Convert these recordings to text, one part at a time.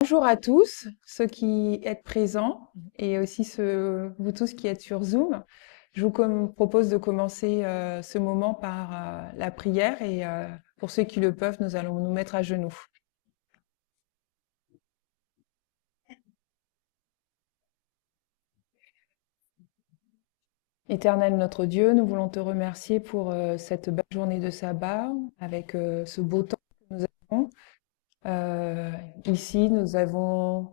Bonjour à tous, ceux qui êtes présents et aussi vous tous qui êtes sur Zoom. Je vous propose de commencer ce moment par la prière et pour ceux qui le peuvent, nous allons nous mettre à genoux. Éternel notre Dieu, nous voulons te remercier pour cette belle journée de sabbat avec ce beau temps que nous avons. Euh, Ici, nous avons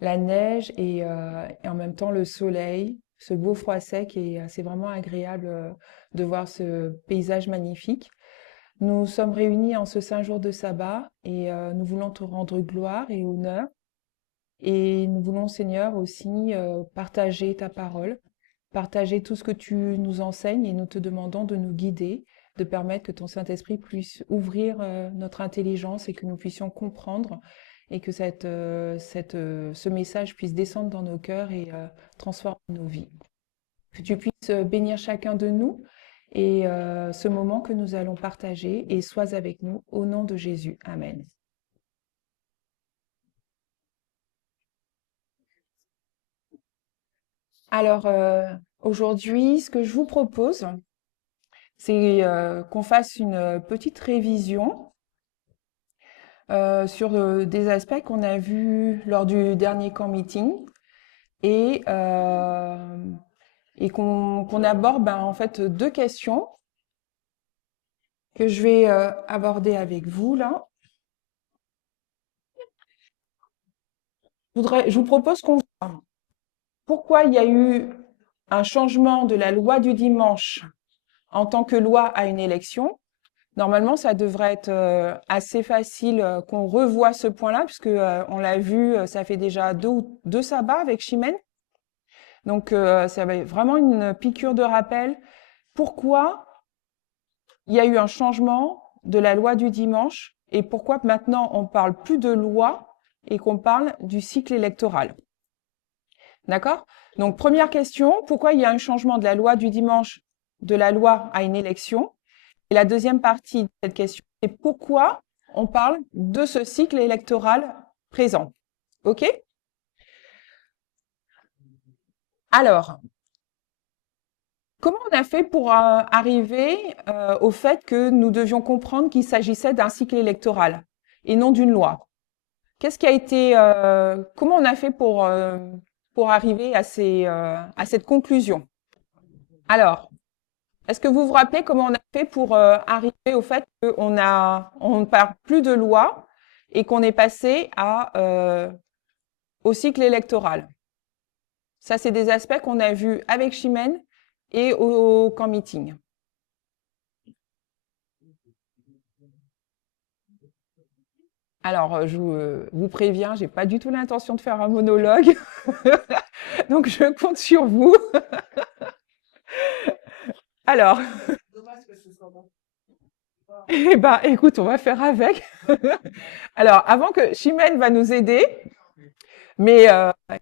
la neige et en même temps le soleil, ce beau froid sec et c'est vraiment agréable de voir ce paysage magnifique. Nous sommes réunis en ce saint jour de sabbat et nous voulons te rendre gloire et honneur et nous voulons, Seigneur, aussi partager ta parole, partager tout ce que tu nous enseignes et nous te demandons de nous guider, de permettre que ton Saint-Esprit puisse ouvrir notre intelligence et que nous puissions comprendre et que ce message puisse descendre dans nos cœurs et transformer nos vies. Que tu puisses bénir chacun de nous et ce moment que nous allons partager et sois avec nous au nom de Jésus. Amen. Alors, aujourd'hui, ce que je vous propose, c'est qu'on fasse une petite révision sur des aspects qu'on a vus lors du dernier camp meeting et, qu'on aborde en fait deux questions que je vais aborder avec vous là. Je vous propose qu'on voit pourquoi il y a eu un changement de la loi du dimanche en tant que loi à une élection. Normalement, ça devrait être assez facile qu'on revoie ce point-là, puisque on l'a vu, ça fait déjà deux sabbats avec Chimène. Donc, ça va être vraiment une piqûre de rappel. Pourquoi il y a eu un changement de la loi du dimanche et pourquoi maintenant on parle plus de loi et qu'on parle du cycle électoral. D'accord? Donc, première question, pourquoi il y a un changement de la loi du dimanche, de la loi à une élection? Et la deuxième partie de cette question, c'est pourquoi on parle de ce cycle électoral présent. OK? Alors, comment on a fait pour arriver au fait que nous devions comprendre qu'il s'agissait d'un cycle électoral et non d'une loi? Qu'est-ce qui a été, comment on a fait pour arriver à cette conclusion? Alors, est-ce que vous vous rappelez comment on a fait pour arriver au fait qu'on ne parle plus de loi et qu'on est passé au cycle électoral? Ça, c'est des aspects qu'on a vus avec Chimène et au camp meeting. Alors, je vous préviens, j'ai pas du tout l'intention de faire un monologue, donc je compte sur vous. Alors, eh ben, écoute, on va faire avec. Alors, avant que Chimène va nous aider, mais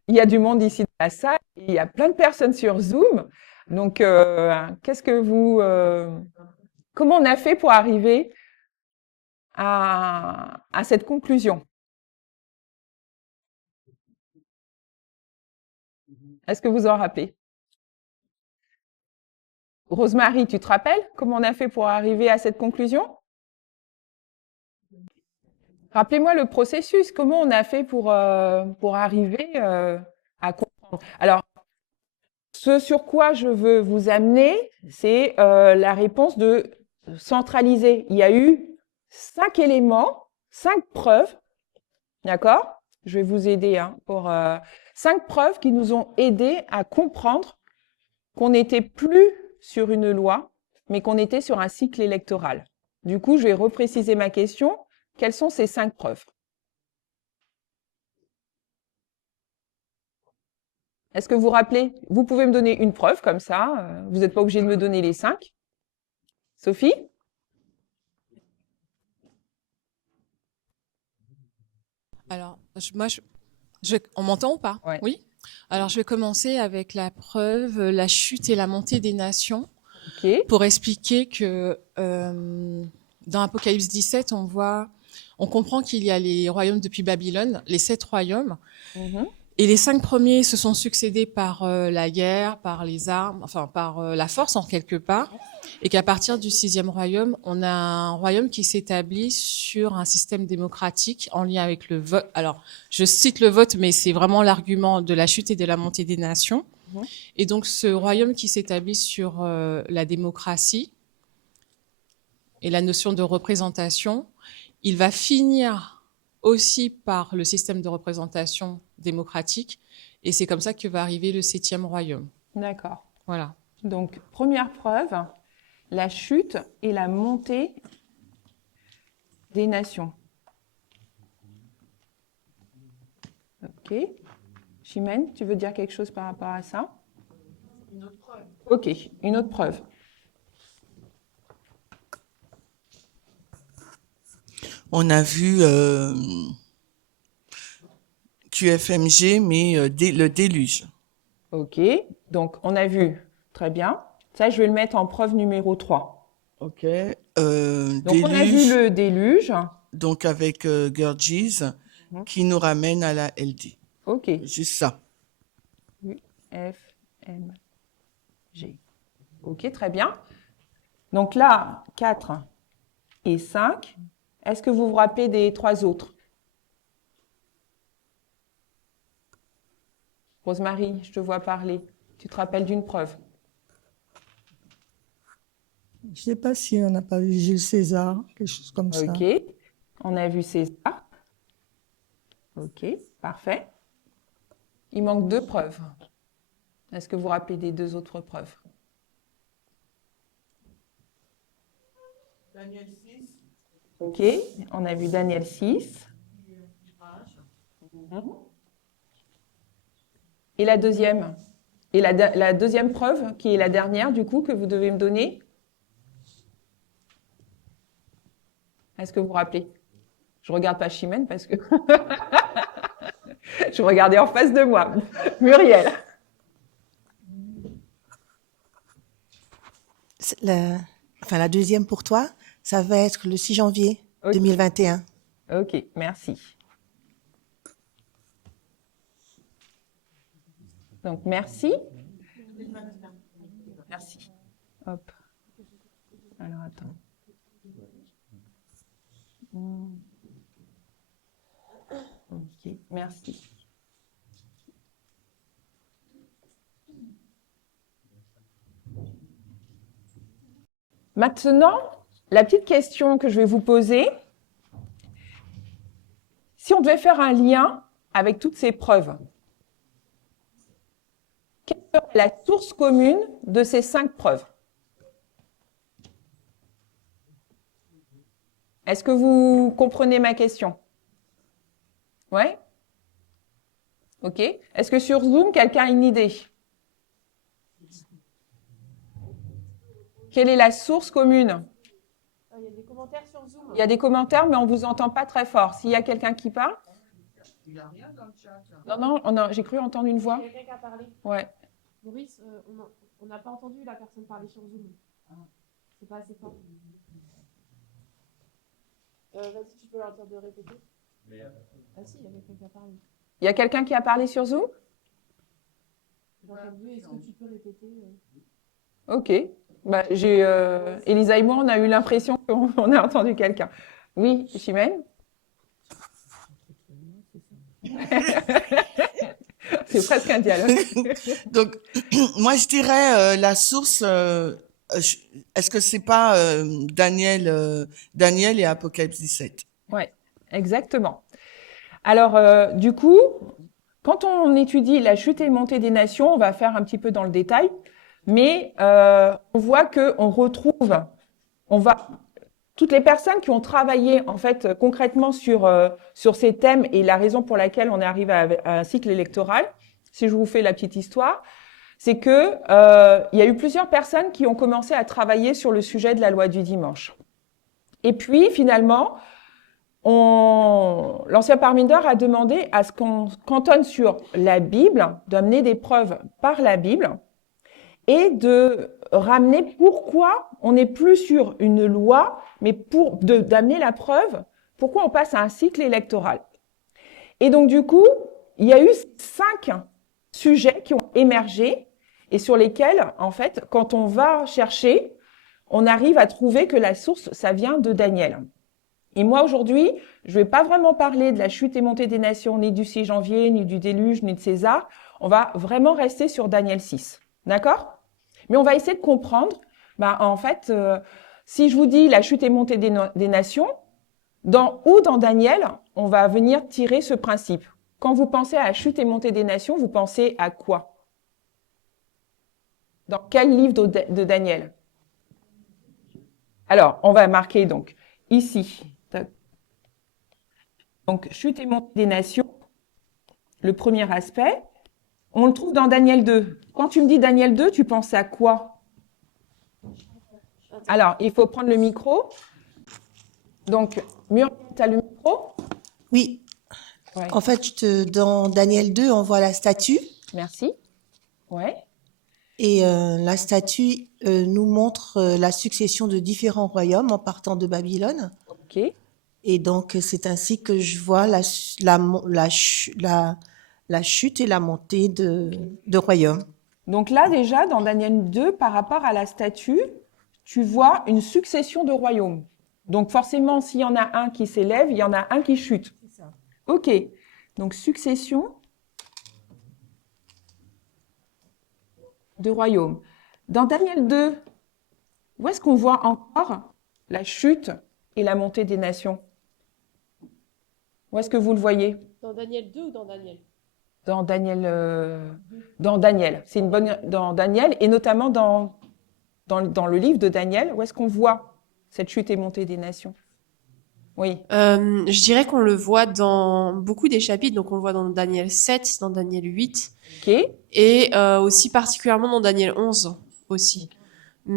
il y a du monde ici dans la salle, il y a plein de personnes sur Zoom. Donc, comment on a fait pour arriver à cette conclusion? Est-ce que vous en rappelez? Rosemary, tu te rappelles comment on a fait pour arriver à cette conclusion? Rappelez-moi le processus, comment on a fait pour arriver à comprendre. Alors, ce sur quoi je veux vous amener, c'est la réponse de centraliser. Il y a eu 5 éléments, 5 preuves, d'accord? Je vais vous aider pour 5 preuves qui nous ont aidés à comprendre qu'on n'était plus sur une loi, mais qu'on était sur un cycle électoral. Du coup, je vais repréciser ma question. Quelles sont ces 5 preuves? Est-ce que vous vous rappelez? Vous pouvez me donner une preuve comme ça. Vous n'êtes pas obligé de me donner les 5. Sophie? Alors, on m'entend ou pas? Ouais. Oui? Alors, je vais commencer avec la preuve, la chute et la montée des nations, Ok. pour expliquer que dans Apocalypse 17, on comprend qu'il y a les royaumes depuis Babylone, les 7 royaumes, Mhm. et les 5 premiers se sont succédés par la guerre, par les armes, enfin par la force en quelque part, et qu'à partir du 6e royaume, on a un royaume qui s'établit sur un système démocratique en lien avec le vote. Alors, je cite le vote, mais c'est vraiment l'argument de la chute et de la montée des nations. Mhm. Et donc, ce royaume qui s'établit sur la démocratie et la notion de représentation, il va finir aussi par le système de représentation démocratique. Et c'est comme ça que va arriver le 7e royaume. D'accord. Voilà. Donc, première preuve, la chute et la montée des nations. Ok. Chimène, tu veux dire quelque chose par rapport à ça? Une autre preuve. Ok, une autre preuve. On a vu QFMG, mais le déluge. Ok, donc on a vu, très bien. Ça, je vais le mettre en preuve numéro 3. Ok. Donc on a vu Déluge, le déluge. donc avec Gurgis, Mhm. qui nous ramène à la LD. Ok, Juste ça. U, F, M, G. Ok, très bien. Donc là, 4 et 5. Est-ce que vous vous rappelez des 3 autres? Rosemary, je te vois parler. Tu te rappelles d'une preuve? Je ne sais pas si on n'a pas vu Jules César, quelque chose comme ça. Ok, on a vu César. Ok, parfait. Il manque 2 preuves. Est-ce que vous vous rappelez des 2 autres preuves? Daniel 6. Ok, on a vu Daniel 6. Mhm. Et la deuxième? Et la deuxième preuve, qui est la dernière, du coup, que vous devez me donner? Est-ce que vous vous rappelez? Je regarde pas Chimène parce que je regardais en face de moi. Muriel. La deuxième pour toi, ça va être le 6 janvier Ok. 2021. Ok, merci. Donc, merci. Merci. Hop. Alors, attends. Ok, merci. Maintenant, la petite question que je vais vous poser, si on devait faire un lien avec toutes ces preuves, quelle serait la source commune de ces 5 preuves? Est-ce que vous comprenez ma question? Ouais? Ok. Est-ce que sur Zoom, quelqu'un a une idée? Quelle est la source commune? Il y a des commentaires sur Zoom. Il y a des commentaires, mais on ne vous entend pas très fort. S'il y a quelqu'un qui parle? Il n'y a rien dans le chat. Non, j'ai cru entendre une voix. Il y a quelqu'un qui a parlé. Ouais. Maurice, on n'a pas entendu la personne parler sur Zoom. C'est pas assez fort. Vas-y, tu peux leur dire de répéter. Ah si, il y a quelqu'un qui a parlé. Il y a quelqu'un qui a parlé sur Zoom? J'ai entendu, est-ce que tu peux répéter Ok. Bah, Elisa et moi, on a eu l'impression qu'on a entendu quelqu'un. Oui, Chimène? C'est presque un dialogue. Donc, moi, je dirais la source. Est-ce que c'est pas Daniel et Apocalypse 17? Ouais, exactement. Alors, du coup, quand on étudie la chute et montée des nations, on va faire un petit peu dans le détail, mais on voit que toutes les personnes qui ont travaillé en fait concrètement sur ces thèmes et la raison pour laquelle on est arrivé à un cycle électoral. Si je vous fais la petite histoire, c'est que il y a eu plusieurs personnes qui ont commencé à travailler sur le sujet de la loi du dimanche. Et puis finalement, l'ancien Parmenides a demandé à ce qu'on cantonne sur la Bible, d'amener des preuves par la Bible et de ramener pourquoi on n'est plus sur une loi, mais d'amener la preuve pourquoi on passe à un cycle électoral. Et donc du coup, il y a eu 5 sujets qui ont émergé et sur lesquels, en fait, quand on va chercher, on arrive à trouver que la source, ça vient de Daniel. Et moi, aujourd'hui, je vais pas vraiment parler de la chute et montée des nations, ni du 6 janvier, ni du déluge, ni de César. On va vraiment rester sur Daniel 6. D'accord? Mais on va essayer de comprendre, en fait, si je vous dis la chute et montée des nations, dans Daniel, on va venir tirer ce principe. Quand vous pensez à la chute et montée des nations, vous pensez à quoi? Dans quel livre de Daniel? Alors, on va marquer donc ici. Donc, chute et montée des nations, le premier aspect, on le trouve dans Daniel 2. Quand tu me dis Daniel 2, tu penses à quoi? Alors, il faut prendre le micro. Donc, Muriel, tu as le micro? Oui. Ouais. En fait, dans Daniel 2, on voit la statue. Merci. Ouais. Et la statue nous montre la succession de différents royaumes en partant de Babylone. OK. Et donc, c'est ainsi que je vois la chute et la montée de royaumes. Donc là, déjà, dans Daniel 2, par rapport à la statue, tu vois une succession de royaumes. Donc forcément, s'il y en a un qui s'élève, il y en a un qui chute. C'est ça. OK. Donc succession de royaumes. Dans Daniel 2, où est-ce qu'on voit encore la chute et la montée des nations? Où est-ce que vous le voyez? Dans Daniel 2 ou dans Daniel? Dans Daniel. C'est une bonne. Dans Daniel et notamment dans le livre de Daniel, où est-ce qu'on voit cette chute et montée des nations? Oui. Je dirais qu'on le voit dans beaucoup des chapitres, donc on le voit dans Daniel 7, dans Daniel 8, OK. et aussi particulièrement dans Daniel 11 aussi.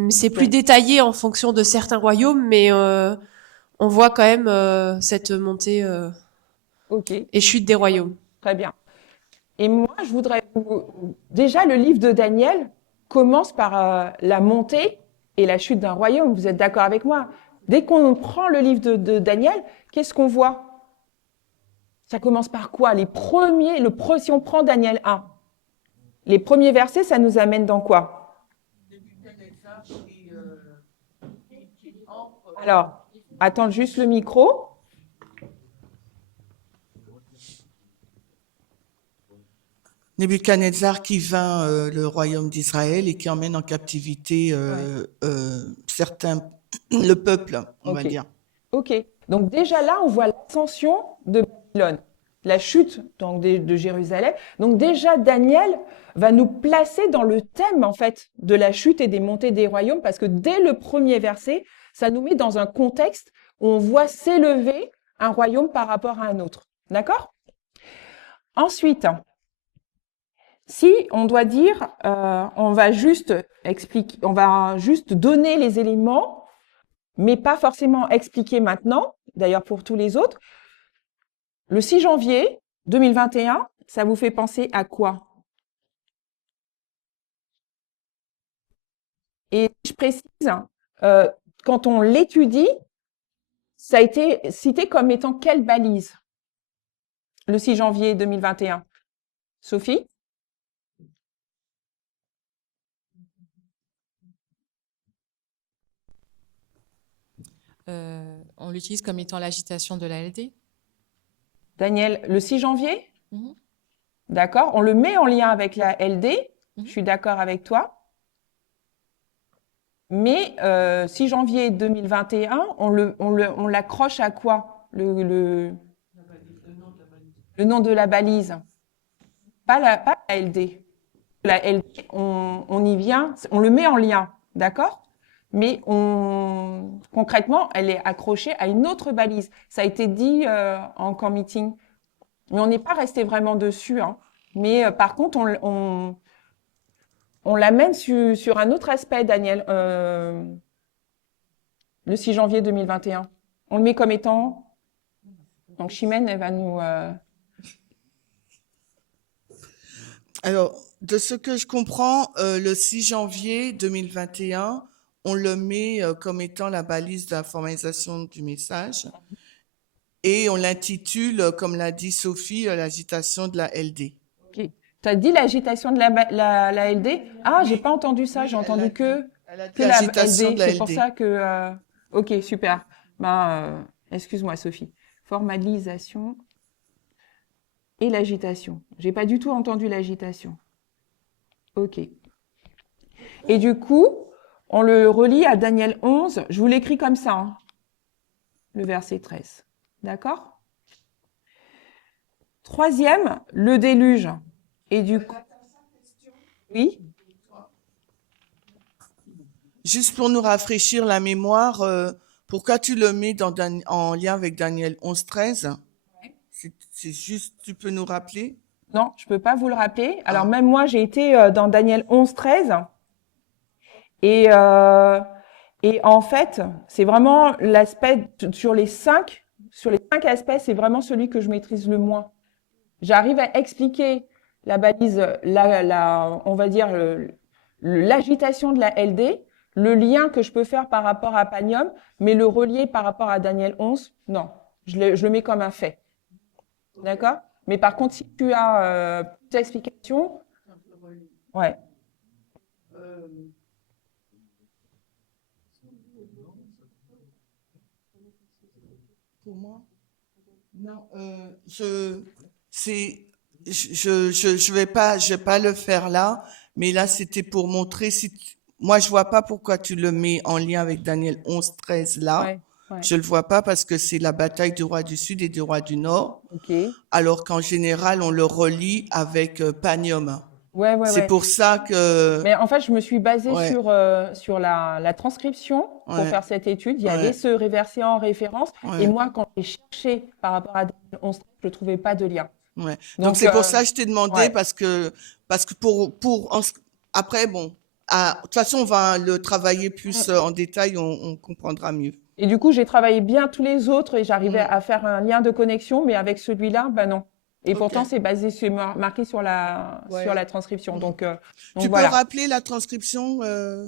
C'est plus Ok. détaillé en fonction de certains royaumes, mais on voit quand même cette montée OK. et chute des royaumes. Très bien. Et moi, je voudrais déjà le livre de Daniel commence par la montée et la chute d'un royaume. Vous êtes d'accord avec moi? Dès qu'on prend le livre de Daniel, qu'est-ce qu'on voit? Ça commence par quoi? Si on prend Daniel 1, les premiers versets, ça nous amène dans quoi? Alors, attends juste le micro. Nebuchadnezzar qui vainc le royaume d'Israël et qui emmène en captivité le peuple, on va Ok. dire. OK. Donc déjà là, on voit l'ascension de Babylone, la chute donc de Jérusalem. Donc déjà, Daniel va nous placer dans le thème en fait de la chute et des montées des royaumes parce que dès le premier verset, ça nous met dans un contexte où on voit s'élever un royaume par rapport à un autre. D'accord? Ensuite, si on doit dire, on va juste expliquer, on va juste donner les éléments mais pas forcément expliqué maintenant, d'ailleurs pour tous les autres. Le 6 janvier 2021, ça vous fait penser à quoi? Et je précise, quand on l'étudie, ça a été cité comme étant quelle balise? Le 6 janvier 2021. Sophie? On l'utilise comme étant l'agitation de la LD. Daniel, le 6 janvier? Mhm. D'accord. On le met en lien avec la LD. Mhm. Je suis d'accord avec toi. Mais 6 janvier 2021, on l'accroche à quoi? Le nom de la balise. Pas la LD. La LD, on y vient, on le met en lien, d'accord? Mais concrètement, elle est accrochée à une autre balise. Ça a été dit en camp meeting. Mais on n'est pas resté vraiment dessus, hein. Mais par contre, on l'amène sur un autre aspect, Daniel, le 6 janvier 2021. On le met comme étant Donc, Chimène, elle va nous... Alors, de ce que je comprends, le 6 janvier 2021, on le met comme étant la balise d'informatisation du message et on l'intitule, comme l'a dit Sophie, l'agitation de la LD. Ok. Tu as dit l'agitation de la LD? Ah, j'ai pas entendu ça, j'ai entendu que la L'agitation LD. de la C'est pour LD. ça que... Ok, super. Ben, excuse-moi, Sophie. Formalisation et l'agitation. J'ai pas du tout entendu l'agitation. Ok. Et du coup, on le relie à Daniel 11. Je vous l'écris comme ça, hein, le verset 13. D'accord? Troisième, le déluge. Et du coup... Oui? Juste pour nous rafraîchir la mémoire, pourquoi tu le mets en lien avec Daniel 11-13? C'est juste, tu peux nous rappeler? Non, je peux pas vous le rappeler. Alors, Ah. même moi, j'ai été dans Daniel 11-13. Et en fait, c'est vraiment l'aspect sur les cinq aspects, c'est vraiment celui que je maîtrise le moins. J'arrive à expliquer la balise, on va dire l'agitation de la LD, le lien que je peux faire par rapport à Panium, mais le relier par rapport à Daniel 11, non, je le mets comme un fait. D'accord? Mais par contre, si tu as plus d'explications, ouais. Pour moi? Non, je vais pas le faire là, mais là, c'était pour montrer moi, je vois pas pourquoi tu le mets en lien avec Daniel 11-13 là. Ouais, ouais. Je le vois pas parce que c'est la bataille du roi du Sud et du roi du Nord, Ok. alors qu'en général, on le relie avec Panium. Ouais, ouais, C'est ouais. pour ça que, Mais en fait, je me suis basée ouais, sur la transcription pour ouais, faire cette étude. Il y avait ouais, ce réversé en référence. Et ouais, moi, quand j'ai cherché par rapport à Daniel 11, je ne trouvais pas de lien. ouais. Donc Donc, c'est pour ça que je t'ai demandé ouais. parce que après, bon, de toute façon, on va le travailler plus en détail, on comprendra mieux. Et du coup, j'ai travaillé bien tous les autres et j'arrivais Mm. à faire un lien de connexion, mais avec celui-là, ben non. Et Ok. pourtant, c'est basé marqué sur Ouais. sur la transcription. Mm. Donc Tu peux voilà. rappeler la transcription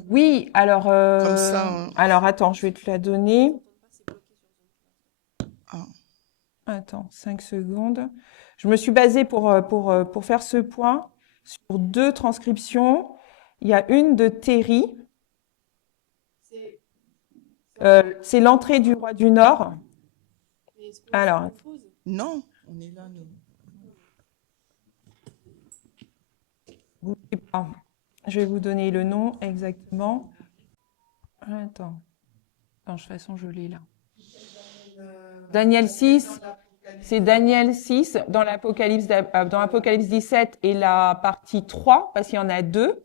Oui, alors, comme ça, hein. alors attends, je vais te la donner. Ah. Attends, 5 secondes. Je me suis basée pour faire ce point sur 2 transcriptions. Il y a une de Terry. C'est l'entrée du roi du Nord. Alors, Non, on est là, nous. bougez pas. Je vais vous donner le nom exactement. Attends. Non, de toute façon, je l'ai là. Daniel 6. C'est Daniel 6 dans l'Apocalypse 17 et la partie 3, parce qu'il y en a 2.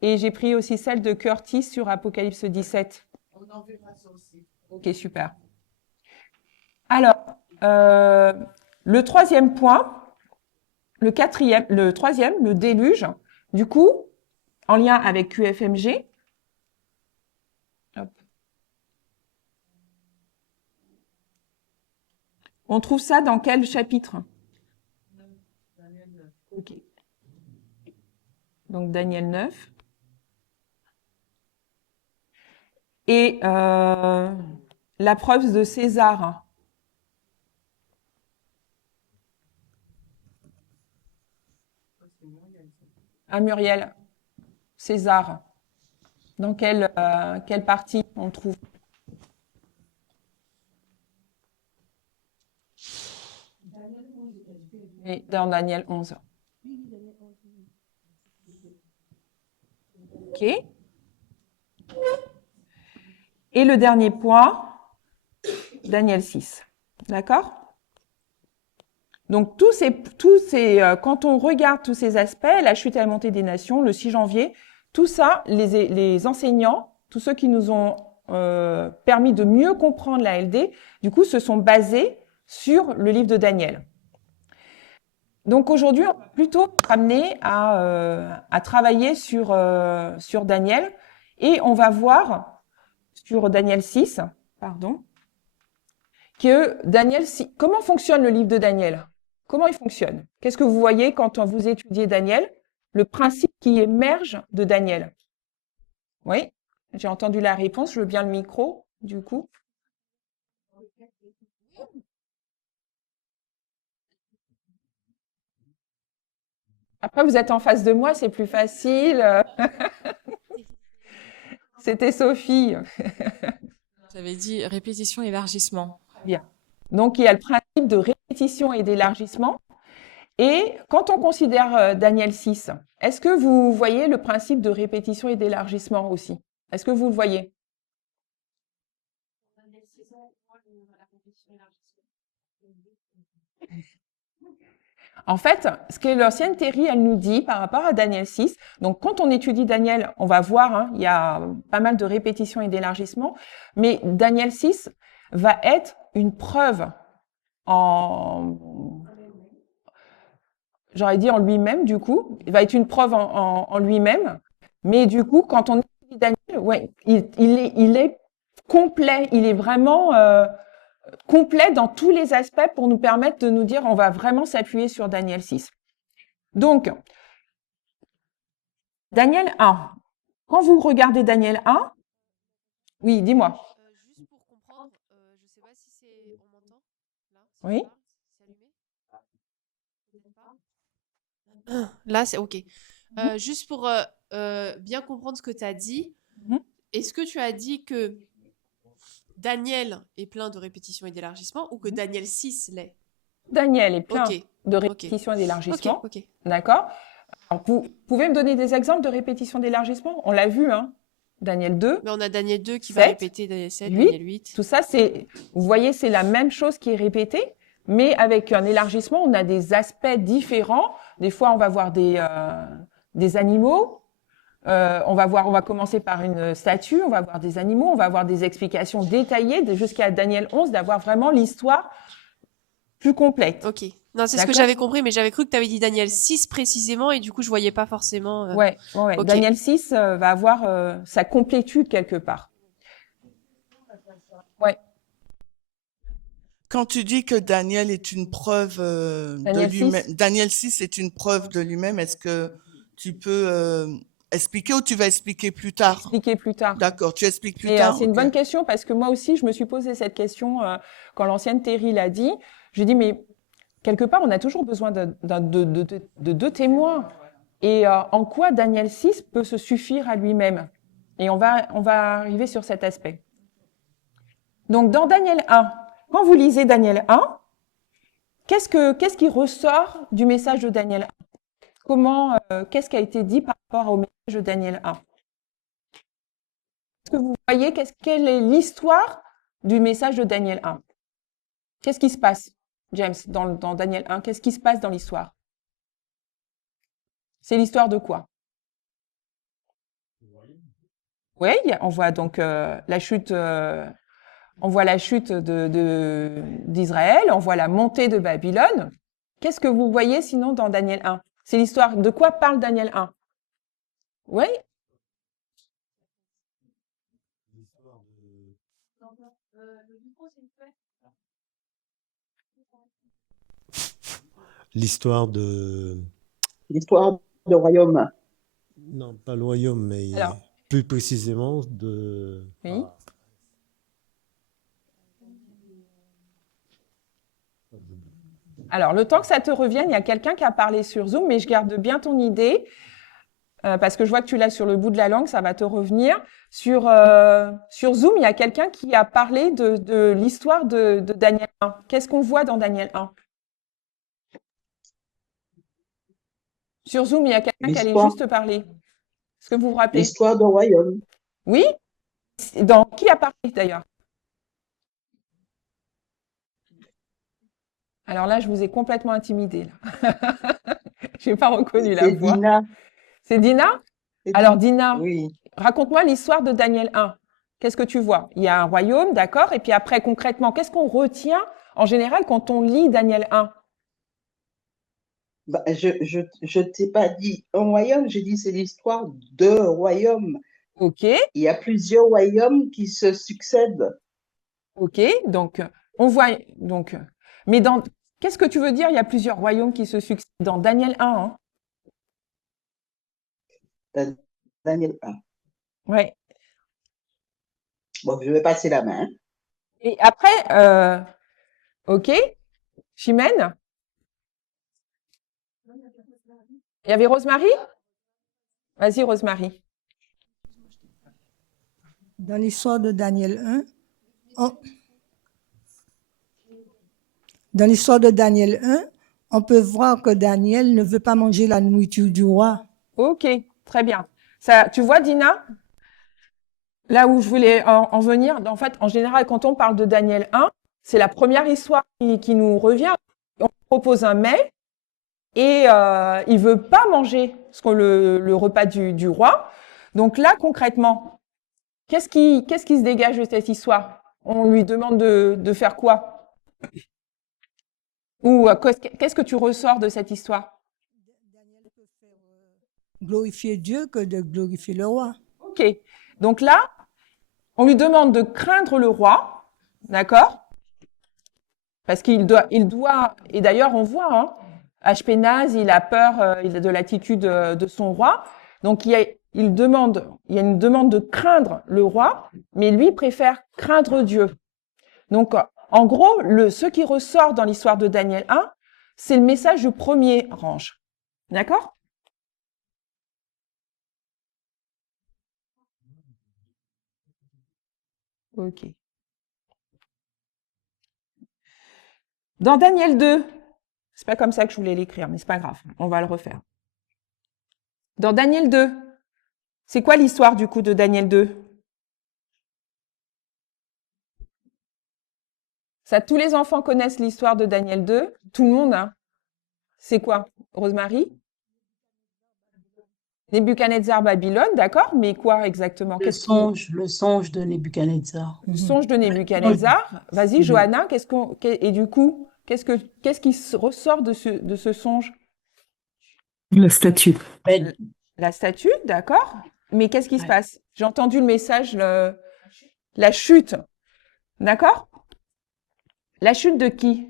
Et j'ai pris aussi celle de Curtis sur Apocalypse 17. On en verra ça aussi. Ok, super. Alors, le troisième point, le troisième, le déluge, du coup, en lien avec QFMG. Hop. On trouve ça dans quel chapitre? Ok. Donc, Daniel 9. Et la preuve de César. À Muriel. César. Dans quelle partie on le trouve? Et dans Daniel 11. Ok. Et le dernier point, Daniel 6. D'accord? Donc, quand on regarde tous ces aspects, la chute et la montée des nations, le 6 janvier, tout ça, les enseignants, tous ceux qui nous ont permis de mieux comprendre la LD, du coup, se sont basés sur le livre de Daniel. Donc, aujourd'hui, on va plutôt être amené à travailler sur Daniel et on va voir sur Daniel 6, pardon. que comment fonctionne le livre de Daniel? Comment il fonctionne? Qu'est-ce que vous voyez quand vous étudiez Daniel? Le principe qui émerge de Daniel. Oui, j'ai entendu la réponse, je veux bien le micro, du coup. Après, vous êtes en face de moi, c'est plus facile. C'était Sophie. J'avais dit répétition, élargissement. Bien. Donc, il y a le principe de répétition et d'élargissement. Et quand on considère Daniel 6, est-ce que vous voyez le principe de répétition et d'élargissement aussi? Est-ce que vous le voyez? En fait, ce que l'ancienne Terry, elle nous dit par rapport à Daniel 6, donc quand on étudie Daniel, on va voir, hein, il y a pas mal de répétitions et d'élargissements, mais Daniel 6 va être une preuve j'aurais dit en lui-même, du coup, il va être une preuve en lui-même, mais du coup, quand on étudie Daniel, ouais, il est complet, il est vraiment complet dans tous les aspects pour nous permettre de nous dire on va vraiment s'appuyer sur Daniel 6. Donc, Daniel 1. Quand vous regardez Daniel 1, oui, dis-moi. Juste pour comprendre, je sais pas si c'est. On m'entend là? Si Oui. je parle, c'est allumé? Là, c'est OK. Juste pour bien comprendre ce que tu as dit, Mhm. est-ce que tu as dit que Daniel est plein de répétitions et d'élargissements ou que Daniel 6 l'est? Daniel est plein OK. de OK. répétitions et d'élargissements. OK. D'accord? Alors, vous pouvez me donner des exemples de répétitions d'élargissement? On l'a vu, hein? Daniel 2, Mais on a Daniel 2 qui va 7, répéter Daniel 7, 8. Daniel 8. Tout ça, vous voyez, c'est la même chose qui est répétée, mais avec un élargissement, on a des aspects différents. Des fois, on va voir des animaux. On va commencer par une statue, on va voir des animaux, on va avoir des explications détaillées jusqu'à Daniel 11, d'avoir vraiment l'histoire plus complète. OK. Non, c'est ce que D'accord. j'avais compris, mais j'avais cru que tu avais dit Daniel 6 précisément et du coup, je voyais pas forcément. Ouais. Ok. Daniel 6 va avoir sa complétude quelque part. Ouais. Quand tu dis que Daniel est une preuve de Daniel lui-même, 6. Daniel 6 est une preuve de lui-même, est-ce que tu peux expliquer ou tu vas expliquer plus tard? Expliquer plus tard. D'accord, tu expliques plus Et tard. c'est une ok. bonne question parce que moi aussi, je me suis posé cette question quand l'ancienne Terry l'a dit. Je dis, mais quelque part, on a toujours besoin de deux témoins. Et en quoi Daniel 6 peut se suffire à lui-même? Et on va arriver sur cet aspect. Donc, dans Daniel 1, quand vous lisez Daniel 1, qu'est-ce qui ressort du message de Daniel 1? Qu'est-ce qui a été dit par rapport au message de Daniel 1? Est-ce que vous voyez quelle est l'histoire du message de Daniel 1? Qu'est-ce qui se passe, James, dans Daniel 1? Qu'est-ce qui se passe dans l'histoire? C'est l'histoire de quoi? Oui, on voit donc la chute. On voit la chute d'Israël, on voit la montée de Babylone. Qu'est-ce que vous voyez sinon dans Daniel 1? C'est l'histoire de quoi parle Daniel 1? Oui? L'histoire de... L'histoire du royaume. Non, pas le royaume, mais Alors. plus précisément de... Oui. Alors, le temps que ça te revienne, il y a quelqu'un qui a parlé sur Zoom, mais je garde bien ton idée, parce que je vois que tu l'as sur le bout de la langue, ça va te revenir. Sur Zoom, il y a quelqu'un qui a parlé de l'histoire de Daniel 1. Qu'est-ce qu'on voit dans Daniel 1? Sur Zoom, il y a quelqu'un qui allait juste parler. Est-ce que vous vous rappelez? L'histoire du royaume. Oui? Qui a parlé d'ailleurs? Alors là, je vous ai complètement intimidé. Je n'ai pas reconnu la voix. Dina. C'est Dina? Alors Dina, Oui. raconte-moi l'histoire de Daniel 1. Qu'est-ce que tu vois? Il y a un royaume, d'accord? Et puis après, concrètement, qu'est-ce qu'on retient en général quand on lit Daniel 1? Bah, je t'ai pas dit un royaume, j'ai dit c'est l'histoire de royaume. Ok, Il y a plusieurs royaumes qui se succèdent. ok. Donc, On voit donc, mais qu'est-ce que tu veux dire? Il y a plusieurs royaumes qui se succèdent dans Daniel 1, hein? Daniel 1. Ouais. Bon, je vais passer la main. Et après, ok, Chimène, il y avait Rosemary? Vas-y, Rosemary. Dans l'histoire de Daniel 1, dans l'histoire de Daniel 1, on peut voir que Daniel ne veut pas manger la nourriture du roi. Ok, très bien. Ça, tu vois, Dina, là où je voulais en venir, en fait, en général, quand on parle de Daniel 1, c'est la première histoire qui nous revient. On propose un mets et il veut pas manger le repas du roi. Donc là, concrètement, qu'est-ce qui se dégage de cette histoire? On lui demande de faire quoi? Ou qu'est-ce que tu ressors de cette histoire? Daniel préfère glorifier Dieu que de glorifier le roi. Ok. Donc là, on lui demande de craindre le roi, d'accord? Parce qu'il doit, et d'ailleurs on voit, hein, Ashpenaz, il a peur de l'attitude de son roi, donc il y a une demande de craindre le roi, mais lui préfère craindre Dieu. Donc en gros, ce qui ressort dans l'histoire de Daniel 1, c'est le message du premier ange, d'accord? Ok. Dans Daniel 2, c'est pas comme ça que je voulais l'écrire, mais c'est pas grave, on va le refaire. Dans Daniel 2, c'est quoi l'histoire du coup de Daniel 2? Ça, tous les enfants connaissent l'histoire de Daniel 2, tout le monde, hein. C'est quoi, Rosemary? Nebuchadnezzar, Babylone, d'accord, mais quoi exactement? Le songe de Nebuchadnezzar. Le songe de Nebuchadnezzar. Vas-y, Johanna, et du coup, qu'est-ce qui ressort de ce songe? La statue. La statue, d'accord. Mais qu'est-ce qui se passe? J'ai entendu le message, la chute. D'accord? La chute de qui?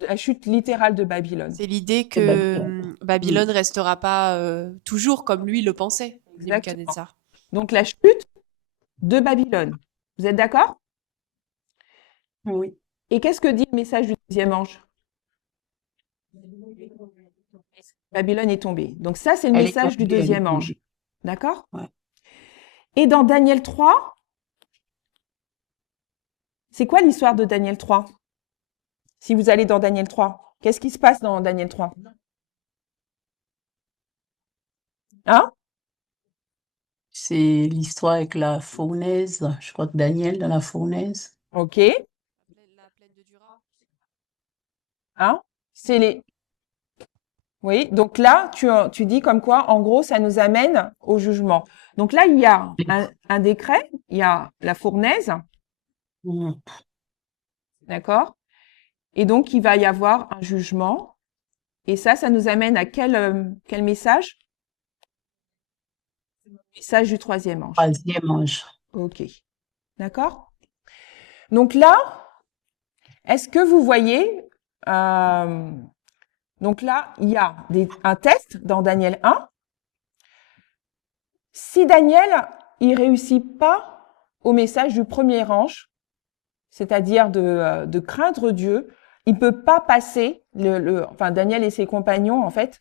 La chute littérale de Babylone. C'est l'idée que Babylone restera pas toujours comme lui le pensait, Nebuchadnezzar. Donc la chute de Babylone. Vous êtes d'accord? Oui. Et qu'est-ce que dit le message du deuxième ange? Babylone est tombée. Donc ça, c'est le message du deuxième ange. D'accord? Ouais. Et dans Daniel 3, c'est quoi l'histoire de Daniel 3? Si vous allez dans Daniel 3, qu'est-ce qui se passe dans Daniel 3? Hein? C'est l'histoire avec la fournaise. Je crois que Daniel dans la fournaise. Ok. La plaine de Dura. Hein? C'est les... Oui, donc là, tu dis comme quoi, en gros, ça nous amène au jugement. Donc là, il y a un décret, il y a la fournaise, d'accord? Et donc, il va y avoir un jugement. Et ça nous amène à quel message? Le message du troisième ange. Troisième ange. Ok. D'accord? Donc là, est-ce que vous voyez... donc là, il y a un test dans Daniel 1. Si Daniel, il réussit pas au message du premier ange, c'est-à-dire de craindre Dieu, il peut pas passer enfin Daniel et ses compagnons en fait,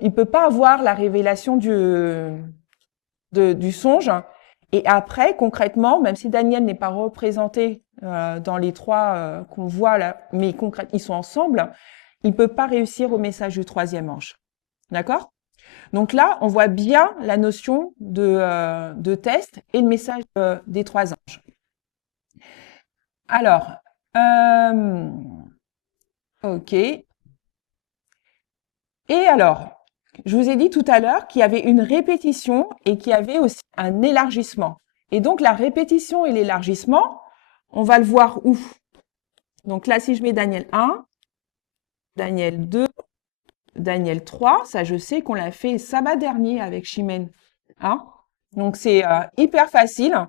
il peut pas avoir la révélation du songe. Et après, concrètement, même si Daniel n'est pas représenté dans les trois qu'on voit là, mais concrètement, ils sont ensemble, il peut pas réussir au message du troisième ange. D'accord? Donc là, on voit bien la notion de test et le message des trois anges. Alors, ok. Et alors, je vous ai dit tout à l'heure qu'il y avait une répétition et qu'il y avait aussi un élargissement. Et donc, la répétition et l'élargissement, on va le voir où? Donc là, si je mets Daniel 1, Daniel 2, Daniel 3, ça je sais qu'on l'a fait sabbat dernier avec Chimène. Hein? Donc c'est hyper facile,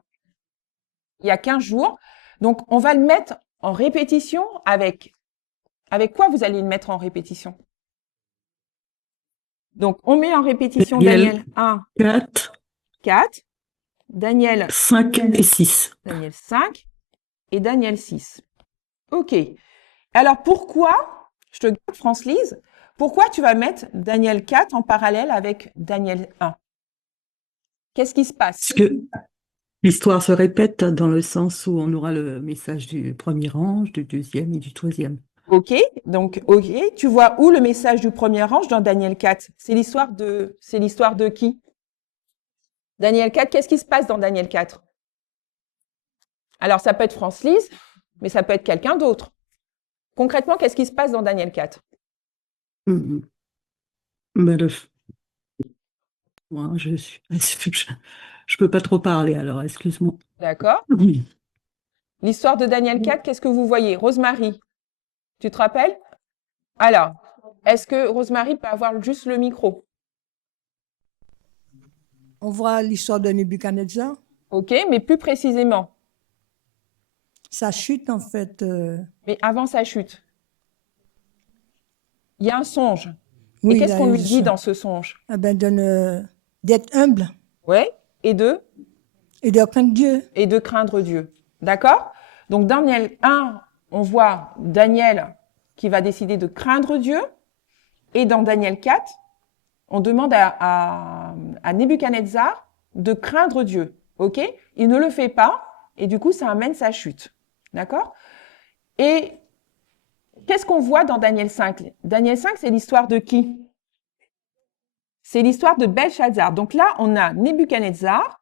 il y a 15 jours. Donc, on va le mettre en répétition avec quoi vous allez le mettre en répétition? Donc, on met en répétition Daniel 1, 4, 4, Daniel 5 et 6. Daniel 5 et Daniel 6. OK. Alors, pourquoi, je te garde France-Lise, pourquoi tu vas mettre Daniel 4 en parallèle avec Daniel 1? Qu'est-ce qui se passe? Parce que l'histoire se répète dans le sens où on aura le message du premier ange, du deuxième et du troisième. OK. Donc, OK. Tu vois où le message du premier ange dans Daniel 4? C'est l'histoire de qui? Daniel 4, qu'est-ce qui se passe dans Daniel 4? Alors, ça peut être France-Lise, mais ça peut être quelqu'un d'autre. Concrètement, qu'est-ce qui se passe dans Daniel 4? Mhm. Mais moi, je peux pas trop parler, alors excuse-moi. D'accord. L'histoire de Daniel 4, qu'est-ce que vous voyez? Rosemary, tu te rappelles? Alors, est-ce que Rosemary peut avoir juste le micro? On voit l'histoire de Nebuchadnezzar. OK, mais plus précisément. Sa chute, en fait. Mais avant sa chute. Il y a un songe. Oui, Et qu'est-ce il a qu'on eu lui dit ça. dans ce songe? Eh ben, d'être humble Ouais, et de craindre Dieu. craindre Dieu. D'accord? Donc, Daniel 1, on voit Daniel qui va décider de craindre Dieu. Et dans Daniel 4, on demande à Nebuchadnezzar de craindre Dieu. OK? Il ne le fait pas. Et du coup, ça amène sa chute. D'accord? Et qu'est-ce qu'on voit dans Daniel 5? Daniel 5, c'est l'histoire de qui? C'est l'histoire de Belshazzar. Donc là, on a Nebuchadnezzar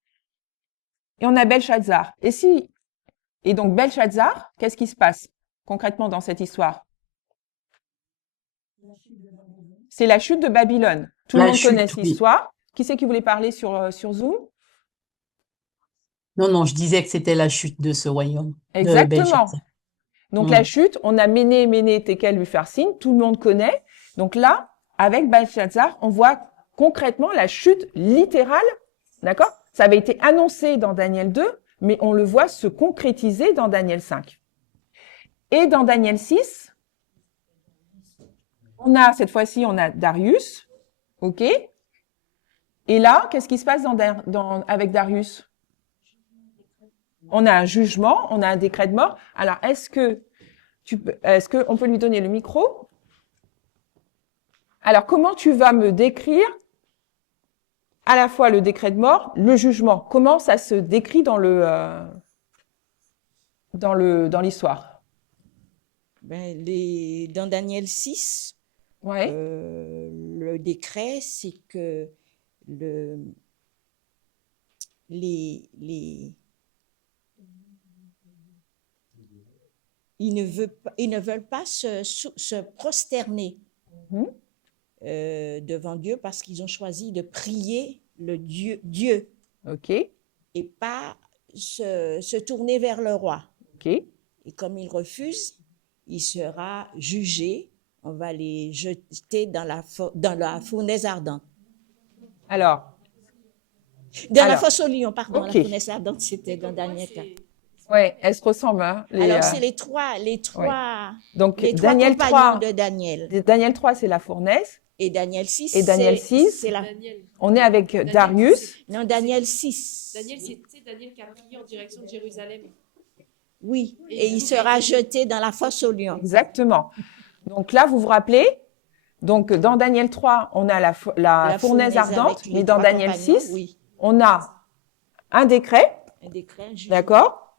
et on a Belshazzar. Et donc Belshazzar, qu'est-ce qui se passe concrètement dans cette histoire? C'est la chute de Babylone. Tout le La monde chute, connaît cette oui. histoire. Qui c'est qui voulait parler sur Zoom? Non, je disais que c'était la chute de ce royaume, de Exactement. Belshazzar. Donc la chute, on a Méné, Tekel, lui faire signe, tout le monde connaît. Donc là, avec Belshazzar, on voit concrètement la chute littérale, d'accord? Ça avait été annoncé dans Daniel 2, mais on le voit se concrétiser dans Daniel 5. Et dans Daniel 6, cette fois-ci, on a Darius, ok? Et là, qu'est-ce qui se passe avec Darius? On a un jugement, on a un décret de mort. Alors, est-ce qu'on peut lui donner le micro? Alors, comment tu vas me décrire à la fois le décret de mort, le jugement? Comment ça se décrit dans l'histoire? Dans Daniel 6, Ouais. le décret, c'est que ils ne veulent pas se prosterner devant Dieu parce qu'ils ont choisi de prier le Dieu. OK. Et pas se tourner vers le roi. OK. Et comme ils refusent, il sera jugé. On va les jeter dans la fournaise ardente. Alors. La fosse aux lions, pardon. Okay. La fournaise ardente, c'était dans Daniel 4. Ouais, elles se ressemblent. Hein, alors, c'est les trois Donc, les Daniel compagnons 3, de Daniel. Daniel 3, c'est la fournaise. Et Daniel 6, c'est on est avec Darius. Non, Daniel 6. Daniel, c'est Daniel qui a prié en direction de Jérusalem. Oui, et il sera jeté dans la fosse aux lions. Exactement. Donc là, vous vous rappelez, donc dans Daniel 3, on a la fournaise ardente, mais dans Daniel 6, on a un décret, d'accord?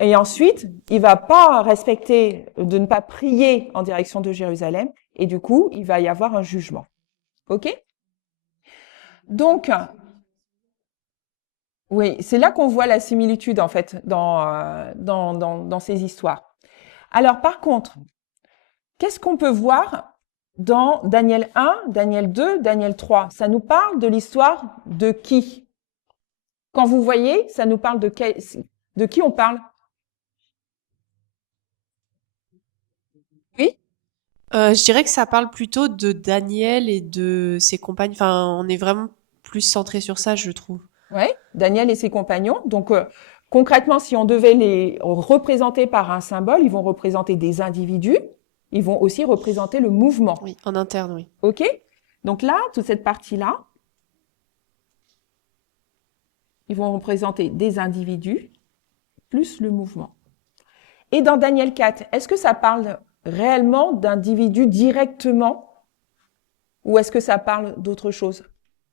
Et ensuite, il va pas respecter, de ne pas prier en direction de Jérusalem, et du coup, il va y avoir un jugement. OK? Donc, oui, c'est là qu'on voit la similitude, en fait, dans ces histoires. Alors, par contre, qu'est-ce qu'on peut voir dans Daniel 1, Daniel 2, Daniel 3? Ça nous parle de l'histoire de qui? Quand vous voyez, ça nous parle de qui on parle? Oui? Je dirais que ça parle plutôt de Daniel et de ses compagnes. Enfin, on est vraiment plus centré sur ça, je trouve. Ouais, Daniel et ses compagnons. Donc, Concrètement, si on devait les représenter par un symbole, ils vont représenter des individus, ils vont aussi représenter le mouvement. Oui, en interne, oui. OK? Donc là, toute cette partie-là, ils vont représenter des individus plus le mouvement. Et dans Daniel 4, est-ce que ça parle réellement d'individus directement ou est-ce que ça parle d'autre chose?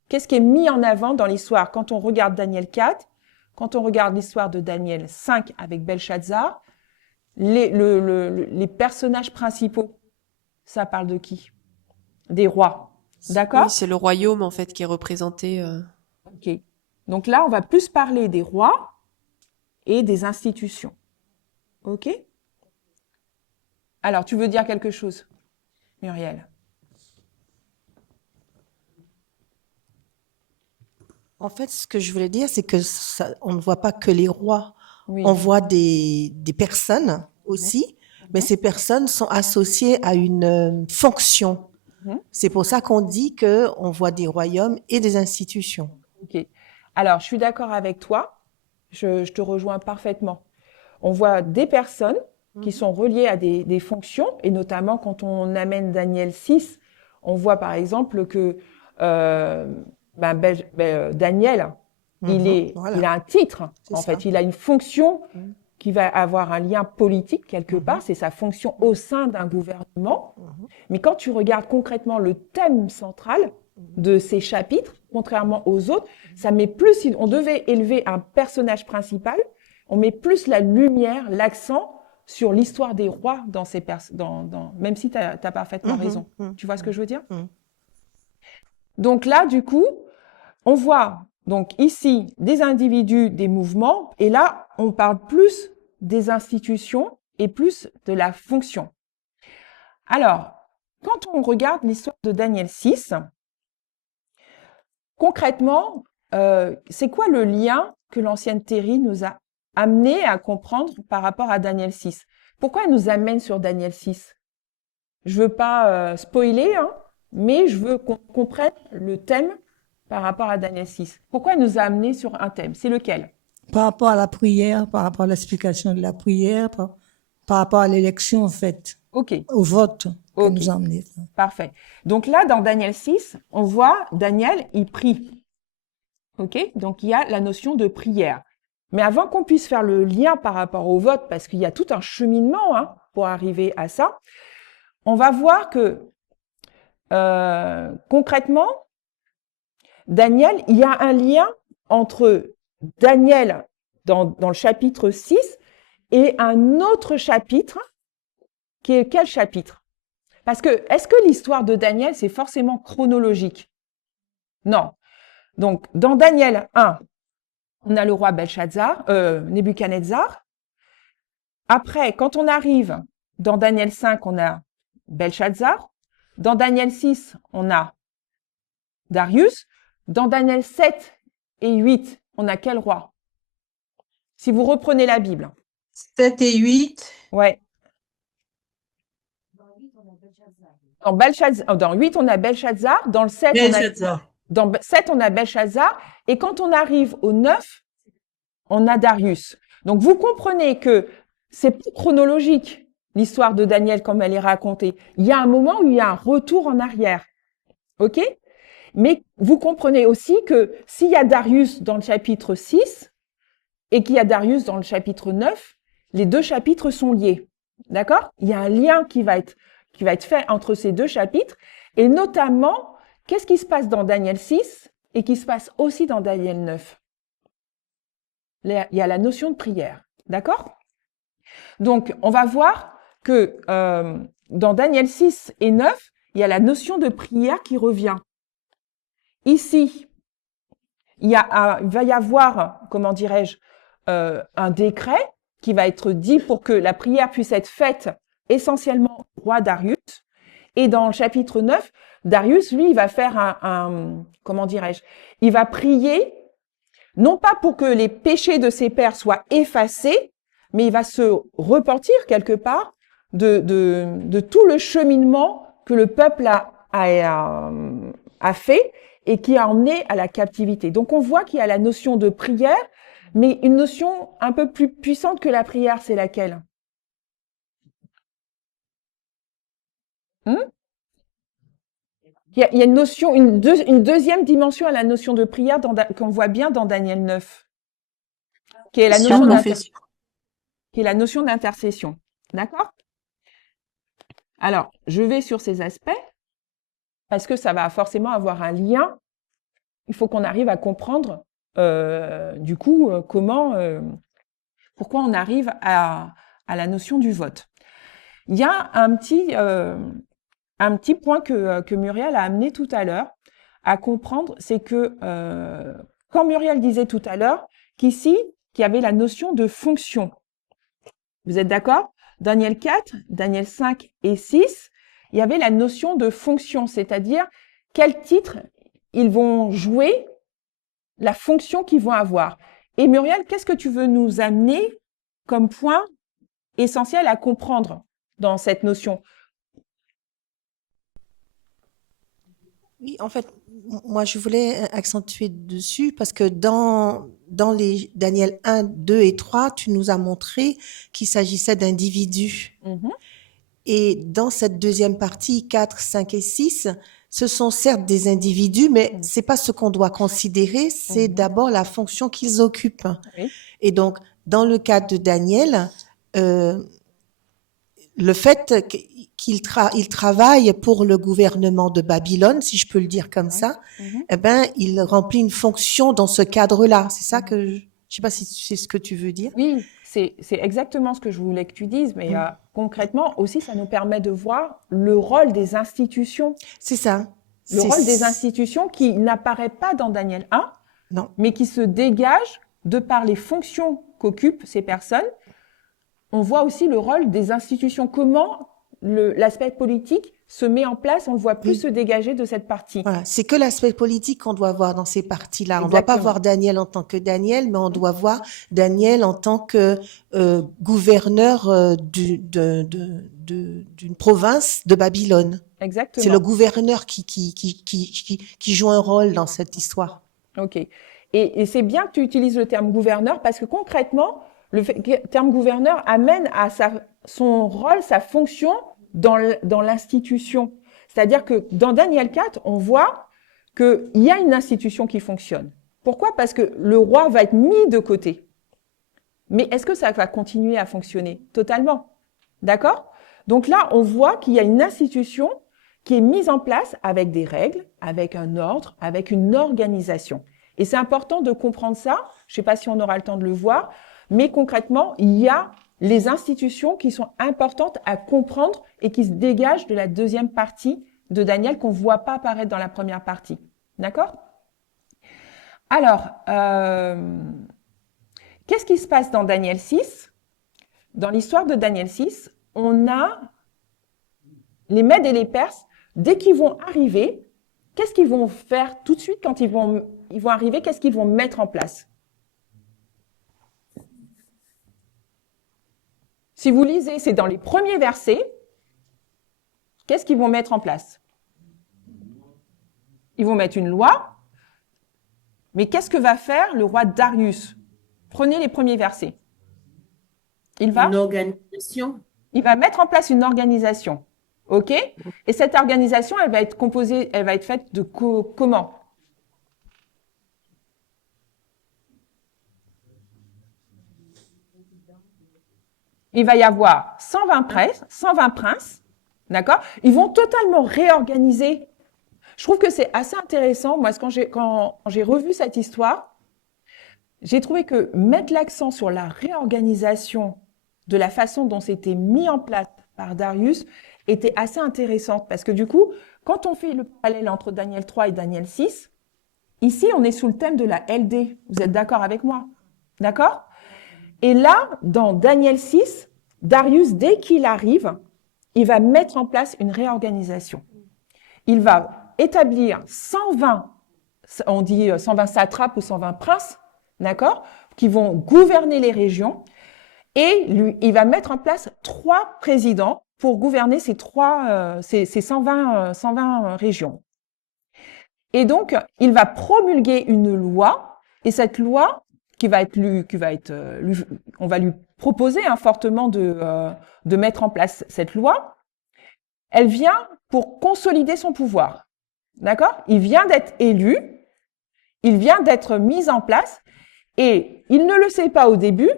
Qu'est-ce qui est mis en avant dans l'histoire? Quand on regarde Daniel 4, quand on regarde l'histoire de Daniel 5 avec Belshazzar, les personnages principaux, ça parle de qui? Des rois. D'accord? Oui, c'est le royaume, en fait, qui est représenté. OK. Donc là, on va plus parler des rois et des institutions. OK? Alors, tu veux dire quelque chose, Muriel? En fait, ce que je voulais dire, c'est que on ne voit pas que les rois. Oui. On voit des personnes aussi, mais ces personnes sont associées à une fonction. C'est pour ça qu'on dit qu'on voit des royaumes et des institutions. OK. Alors, je suis d'accord avec toi. Je te rejoins parfaitement. On voit des personnes qui sont reliées à des fonctions, et notamment quand on amène Daniel 6, on voit par exemple que Daniel, il a un titre, en fait, il a une fonction qui va avoir un lien politique quelque part, c'est sa fonction au sein d'un gouvernement. Mais quand tu regardes concrètement le thème central de ces chapitres, contrairement aux autres, ça met plus, si on devait élever un personnage principal, on met plus la lumière, l'accent sur l'histoire des rois dans ces même si tu as parfaitement raison. Tu vois ce que je veux dire? Donc là, du coup, on voit donc ici des individus, des mouvements, et là, on parle plus des institutions et plus de la fonction. Alors, quand on regarde l'histoire de Daniel 6, concrètement, c'est quoi le lien que l'ancienne Thérie nous a amené à comprendre par rapport à Daniel 6? Pourquoi elle nous amène sur Daniel 6? Je veux pas spoiler, hein, mais je veux qu'on comprenne le thème par rapport à Daniel 6. Pourquoi elle nous a amené sur un thème? C'est lequel? Par rapport à la prière, par rapport à l'explication de la prière, par rapport à l'élection, en fait. OK. Au vote qu'elle nous a amené. Parfait. Donc là, dans Daniel 6, on voit Daniel, il prie. OK? Donc il y a la notion de prière. Mais avant qu'on puisse faire le lien par rapport au vote, parce qu'il y a tout un cheminement pour arriver à ça, on va voir que concrètement, Daniel, il y a un lien entre Daniel dans le chapitre 6 et un autre chapitre qui est quel chapitre? Parce que, est-ce que l'histoire de Daniel, c'est forcément chronologique? Non. Donc, dans Daniel 1, on a le roi Nebuchadnezzar. Après, quand on arrive dans Daniel 5, on a Belshazzar. Dans Daniel 6, on a Darius. Dans Daniel 7 et 8, on a quel roi? Si vous reprenez la Bible. 7 et 8. Ouais. Dans 8, on a Belshazzar. Dans le 7, dans 7, on a Belshazzar. Et quand on arrive au 9, on a Darius. Donc, vous comprenez que c'est pas chronologique, l'histoire de Daniel comme elle est racontée. Il y a un moment où il y a un retour en arrière. OK? Mais vous comprenez aussi que s'il y a Darius dans le chapitre 6 et qu'il y a Darius dans le chapitre 9, les deux chapitres sont liés. D'accord? Il y a un lien qui va être fait entre ces deux chapitres. Et notamment, qu'est-ce qui se passe dans Daniel 6 et qui se passe aussi dans Daniel 9? Il y a la notion de prière. D'accord? Donc, on va voir que dans Daniel 6 et 9, il y a la notion de prière qui revient. Ici, il va y avoir, comment dirais-je, un décret qui va être dit pour que la prière puisse être faite essentiellement au roi Darius. Et dans le chapitre 9, Darius, lui, il va faire comment dirais-je, il va prier, non pas pour que les péchés de ses pères soient effacés, mais il va se repentir quelque part de tout le cheminement que le peuple a fait et qui a emmené à la captivité. Donc on voit qu'il y a la notion de prière, Mais une notion un peu plus puissante que la prière, c'est laquelle? Il y a une notion, une deuxième dimension à la notion de prière qu'on voit bien dans Daniel 9, qui est la notion d'intercession. D'accord? Alors, je vais sur ces aspects, parce que ça va forcément avoir un lien. Il faut qu'on arrive à comprendre, pourquoi on arrive à la notion du vote. Il y a un petit point que Muriel a amené tout à l'heure à comprendre, c'est que quand Muriel disait tout à l'heure qu'ici, qu'il y avait la notion de fonction. Vous êtes d'accord? Daniel 4, Daniel 5 et 6, il y avait la notion de fonction, c'est-à-dire quel titre ils vont jouer, la fonction qu'ils vont avoir. Et Muriel, qu'est-ce que tu veux nous amener comme point essentiel à comprendre dans cette notion? Oui, en fait, moi, je voulais accentuer dessus parce que dans les Daniel 1, 2 et 3, tu nous as montré qu'il s'agissait d'individus. Et dans cette deuxième partie, 4, 5 et 6, ce sont certes des individus, mais c'est pas ce qu'on doit considérer, c'est d'abord la fonction qu'ils occupent. Oui. Et donc, dans le cas de Daniel, le fait qu'il travaille pour le gouvernement de Babylone, si je peux le dire comme ça, eh ben, il remplit une fonction dans ce cadre-là. C'est ça que je sais pas si c'est ce que tu veux dire. Oui, c'est exactement ce que je voulais que tu dises, mais concrètement aussi, ça nous permet de voir le rôle des institutions. C'est ça. Le rôle des institutions qui n'apparaît pas dans Daniel 1, non, mais qui se dégage de par les fonctions qu'occupent ces personnes. On voit aussi le rôle des institutions, comment l'aspect politique se met en place, on le voit plus se dégager de cette partie. Voilà, c'est que l'aspect politique qu'on doit voir dans ces parties-là. On ne doit pas voir Daniel en tant que Daniel, mais on doit voir Daniel en tant que gouverneur d'une province de Babylone. Exactement. C'est le gouverneur qui joue un rôle dans cette histoire. Ok. Et c'est bien que tu utilises le terme gouverneur parce que concrètement, le terme gouverneur amène à son rôle, sa fonction dans l'institution. C'est-à-dire que dans Daniel 4, on voit qu'il y a une institution qui fonctionne. Pourquoi? Parce que le roi va être mis de côté. Mais est-ce que ça va continuer à fonctionner? Totalement. D'accord? Donc là, on voit qu'il y a une institution qui est mise en place avec des règles, avec un ordre, avec une organisation. Et c'est important de comprendre ça. Je ne sais pas si on aura le temps de le voir, mais concrètement, il y a les institutions qui sont importantes à comprendre et qui se dégagent de la deuxième partie de Daniel qu'on ne voit pas apparaître dans la première partie. D'accord? Alors, qu'est-ce qui se passe dans Daniel 6? Dans l'histoire de Daniel 6, on a les Mèdes et les Perses, dès qu'ils vont arriver, qu'est-ce qu'ils vont faire tout de suite quand ils vont arriver? Qu'est-ce qu'ils vont mettre en place? Si vous lisez, c'est dans les premiers versets, qu'est-ce qu'ils vont mettre en place? Ils vont mettre une loi, mais qu'est-ce que va faire le roi Darius? Prenez les premiers versets. Une organisation. Il va mettre en place une organisation. OK? Et cette organisation, elle va être faite de comment? Il va y avoir 120 princes, d'accord? Ils vont totalement réorganiser. Je trouve que c'est assez intéressant. Moi, quand j'ai revu cette histoire, j'ai trouvé que mettre l'accent sur la réorganisation de la façon dont c'était mis en place par Darius était assez intéressante parce que du coup, quand on fait le parallèle entre Daniel 3 et Daniel 6, ici, on est sous le thème de la LD. Vous êtes d'accord avec moi? D'accord? Et là, dans Daniel 6, Darius, dès qu'il arrive, il va mettre en place une réorganisation. Il va établir 120, on dit 120 satrapes ou 120 princes, d'accord, qui vont gouverner les régions. Et il va mettre en place 3 présidents pour gouverner ces 120 régions. Et donc, il va promulguer une loi, et cette loi, qui va être on va lui proposer fortement de mettre en place cette loi, elle vient pour consolider son pouvoir. D'accord? Il vient d'être élu, il vient d'être mis en place, et il ne le sait pas au début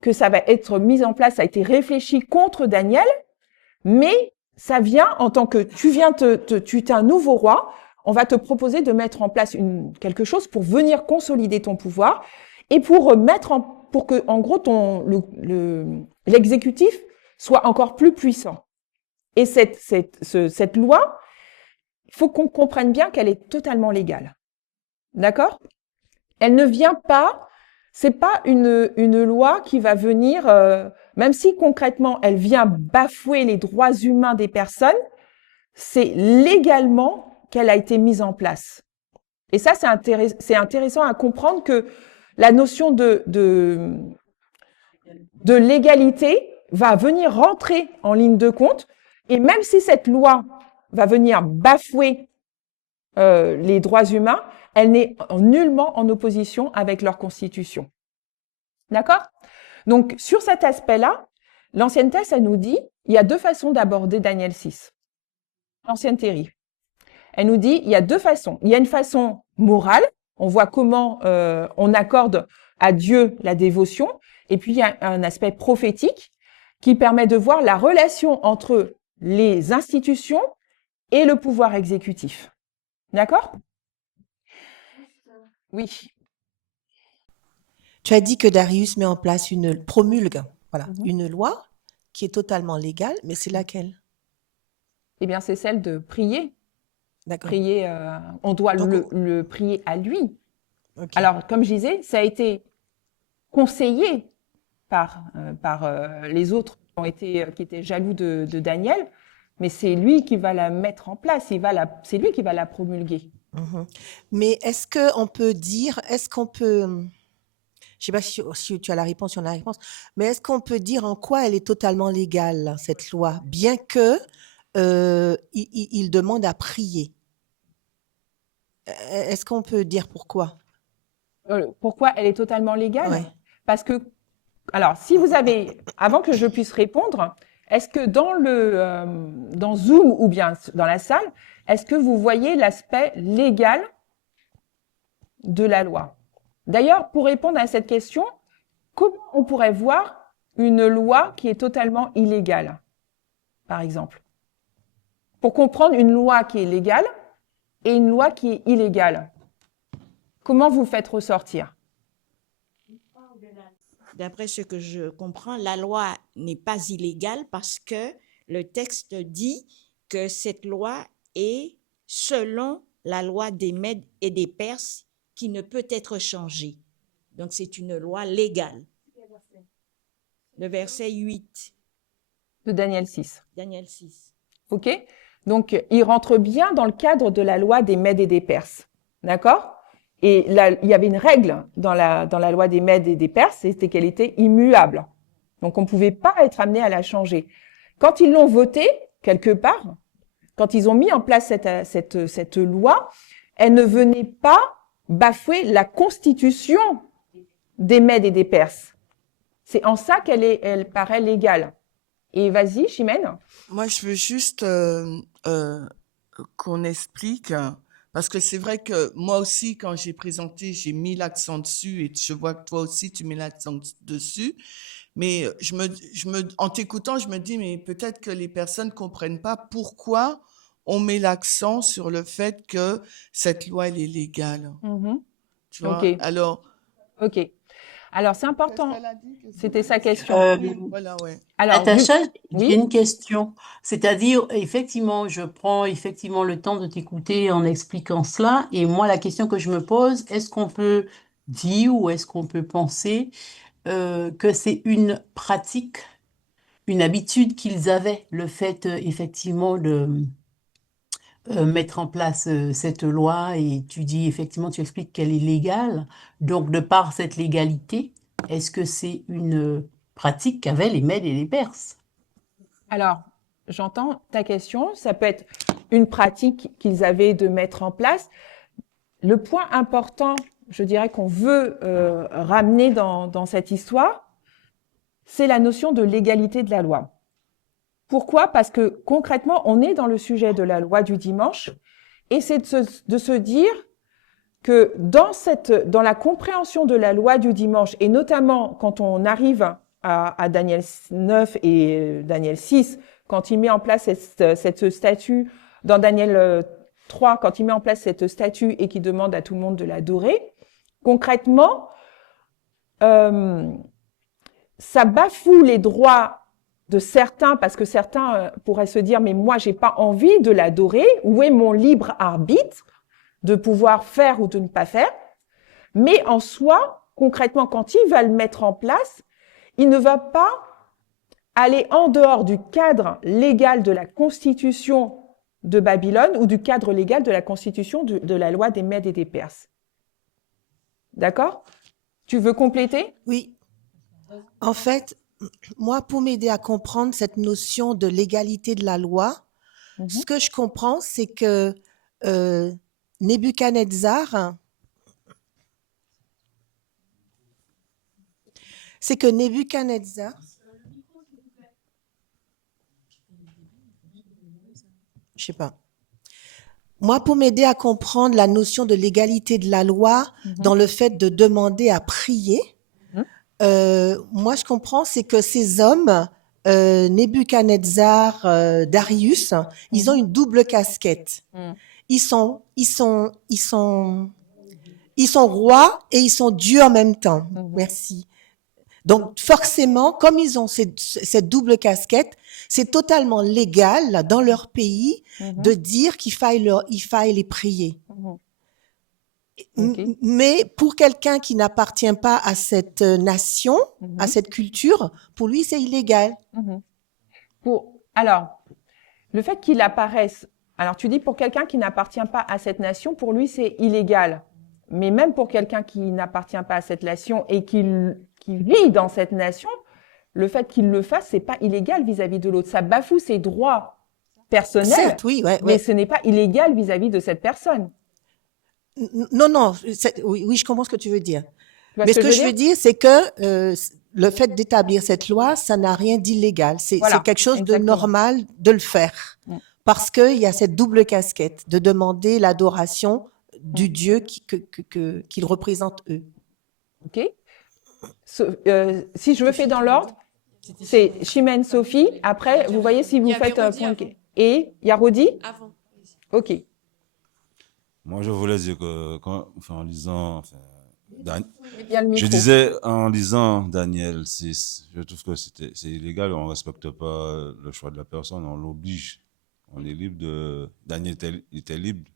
que ça va être mis en place, ça a été réfléchi contre Daniel, mais ça vient en tant que tu es un nouveau roi, on va te proposer de mettre en place quelque chose pour venir consolider ton pouvoir et pour pour que, en gros, l'exécutif soit encore plus puissant. Et cette loi, il faut qu'on comprenne bien qu'elle est totalement légale. D'accord? Elle ne vient pas, c'est pas une loi qui va venir, même si concrètement elle vient bafouer les droits humains des personnes, c'est légalement qu'elle a été mise en place. Et ça, c'est intéressant à comprendre que la notion de légalité va venir rentrer en ligne de compte, et même si cette loi va venir bafouer les droits humains, elle n'est nullement en opposition avec leur constitution. D'accord? Donc, sur cet aspect-là, l'ancienneté, ça nous dit, il y a deux façons d'aborder Daniel 6. L'ancienneté. Elle nous dit, il y a deux façons. Il y a une façon morale, on voit comment on accorde à Dieu la dévotion, et puis il y a un aspect prophétique qui permet de voir la relation entre les institutions et le pouvoir exécutif. D'accord? Oui. Tu as dit que Darius met en place promulgue une loi qui est totalement légale, mais c'est laquelle? Eh bien, c'est celle de prier. D'accord. Prier, on doit le prier à lui. Okay. Alors, comme je disais, ça a été conseillé par les autres qui étaient jaloux de Daniel, mais c'est lui qui va la mettre en place, c'est lui qui va la promulguer. Mais est-ce qu'on peut, je ne sais pas si tu as la réponse, si on a la réponse, mais est-ce qu'on peut dire en quoi elle est totalement légale, cette loi, bien que il demande à prier? Est-ce qu'on peut dire pourquoi? Pourquoi elle est totalement légale? Ouais. Parce que, alors, si vous avez, avant que je puisse répondre, est-ce que dans Zoom ou bien dans la salle, est-ce que vous voyez l'aspect légal de la loi? D'ailleurs, pour répondre à cette question, comment on pourrait voir une loi qui est totalement illégale, par exemple? Pour comprendre une loi qui est légale et une loi qui est illégale, comment vous faites ressortir? D'après ce que je comprends, la loi n'est pas illégale parce que le texte dit que cette loi est selon la loi des Mèdes et des Perses qui ne peut être changée. Donc, c'est une loi légale. Le verset 8. De Daniel 6. Daniel 6. OK? Donc, il rentre bien dans le cadre de la loi des Mèdes et des Perses. D'accord? Et là, il y avait une règle dans la loi des Mèdes et des Perses, c'était qu'elle était immuable. Donc, on ne pouvait pas être amené à la changer. Quand ils l'ont votée, quelque part, quand ils ont mis en place cette loi, elle ne venait pas bafouer la constitution des Mèdes et des Perses. C'est en ça elle paraît légale. Et vas-y, Chimène. Moi, je veux juste qu'on explique, parce que c'est vrai que moi aussi, quand j'ai présenté, j'ai mis l'accent dessus, et je vois que toi aussi, tu mets l'accent dessus. Mais en t'écoutant, je me dis, mais peut-être que les personnes ne comprennent pas pourquoi on met l'accent sur le fait que cette loi, elle est légale. Tu vois? Okay. Alors. OK. Alors, c'est important. C'était sa question. Voilà, ouais. Alors, Natacha, j'ai une question. C'est-à-dire, effectivement, je prends effectivement le temps de t'écouter en expliquant cela. Et moi, la question que je me pose, est-ce qu'on peut dire ou est-ce qu'on peut penser que c'est une pratique, une habitude qu'ils avaient, le fait effectivement de mettre en place cette loi, et tu dis effectivement, tu expliques qu'elle est légale. Donc, de par cette légalité, est-ce que c'est une pratique qu'avaient les Mèdes et les Perses? Alors, j'entends ta question. Ça peut être une pratique qu'ils avaient de mettre en place. Le point important je dirais, qu'on veut ramener dans cette histoire, c'est la notion de l'égalité de la loi. Pourquoi? Parce que concrètement, on est dans le sujet de la loi du dimanche, et c'est de se dire que dans la compréhension de la loi du dimanche, et notamment quand on arrive à Daniel 9 et Daniel 6, quand il met en place cette statue, dans Daniel 3, quand il met en place cette statue et qu'il demande à tout le monde de l'adorer, concrètement, ça bafoue les droits de certains, parce que certains pourraient se dire, mais moi, j'ai pas envie de l'adorer, où est mon libre arbitre de pouvoir faire ou de ne pas faire? Mais en soi, concrètement, quand il va le mettre en place, il ne va pas aller en dehors du cadre légal de la Constitution de Babylone ou du cadre légal de la Constitution de la loi des Mèdes et des Perses. D'accord? Tu veux compléter? Oui. En fait, moi, pour m'aider à comprendre cette notion de l'égalité de la loi, ce que je comprends, c'est que Nebuchadnezzar, je sais pas. Moi, pour m'aider à comprendre la notion de l'égalité de la loi dans le fait de demander à prier, moi, je comprends, c'est que ces hommes, Nebuchadnezzar, Darius, ils ont une double casquette. Ils sont rois et ils sont dieux en même temps. Merci. Donc, forcément, comme ils ont cette double casquette, c'est totalement légal dans leur pays de dire qu'il faille les prier. Okay. Mais pour quelqu'un qui n'appartient pas à cette nation, à cette culture, pour lui, c'est illégal. Alors, le fait qu'il apparaisse, alors tu dis pour quelqu'un qui n'appartient pas à cette nation, pour lui, c'est illégal. Mais même pour quelqu'un qui n'appartient pas à cette nation et qui vit dans cette nation, le fait qu'il le fasse, c'est pas illégal vis-à-vis de l'autre. Ça bafoue ses droits personnels, certes, oui, mais ce n'est pas illégal vis-à-vis de cette personne. Non, oui, je comprends ce que tu veux dire. Mais ce que je veux dire, c'est que le fait d'établir cette loi, ça n'a rien d'illégal. C'est quelque chose de normal de le faire. Parce qu'il y a cette double casquette de demander l'adoration du Dieu qu'ils représentent eux. OK. Si je me fais dans l'ordre, c'est Chimène, Sophie. Après, vous voyez si vous faites un point. Et Yarodi? Avant. OK. Moi, je voulais dire que en lisant, je disais en lisant Daniel 6, je trouve que c'est illégal, on respecte pas le choix de la personne, on l'oblige. On est libre de... Daniel était libre,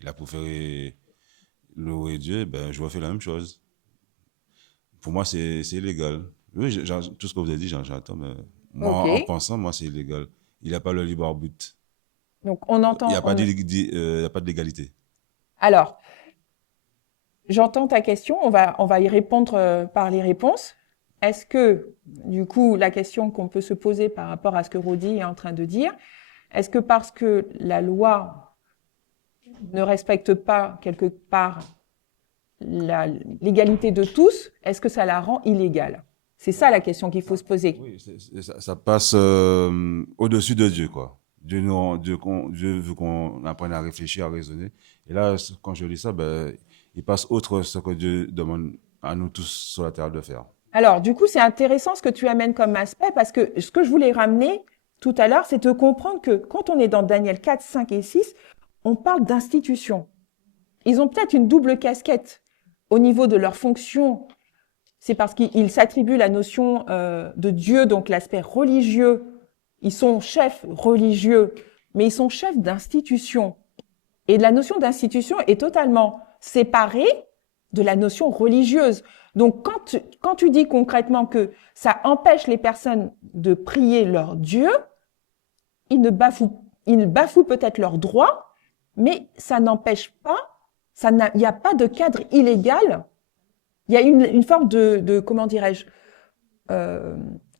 il a préféré louer Dieu, ben je refais la même chose. Pour moi, c'est illégal. Oui, tout ce que vous avez dit, j'entends, mais moi, en pensant, moi, c'est illégal. Il n'y a pas le libre arbitre. Donc, on entend... Il n'y a pas de l'égalité. Alors, j'entends ta question, on va y répondre par les réponses. Est-ce que, du coup, la question qu'on peut se poser par rapport à ce que Rodi est en train de dire, est-ce que parce que la loi ne respecte pas quelque part l'égalité de tous, est-ce que ça la rend illégale? C'est ça la question qu'il faut se poser. Oui, ça passe au-dessus de Dieu, quoi. Dieu veut qu'on apprenne à réfléchir, à raisonner. Et là, quand je lis ça, ben, il passe outre ce que Dieu demande à nous tous sur la terre de faire. Alors, du coup, c'est intéressant ce que tu amènes comme aspect, parce que ce que je voulais ramener tout à l'heure, c'est de comprendre que quand on est dans Daniel 4, 5 et 6, on parle d'institutions. Ils ont peut-être une double casquette au niveau de leur fonction. C'est parce qu'ils s'attribuent la notion de Dieu, donc l'aspect religieux. Ils sont chefs religieux, mais ils sont chefs d'institutions. Et la notion d'institution est totalement séparée de la notion religieuse. Donc, quand tu dis concrètement que ça empêche les personnes de prier leur Dieu, ils bafouent peut-être leurs droits, mais ça n'empêche pas, il n'y a pas de cadre illégal. Il y a une forme de comment dirais-je,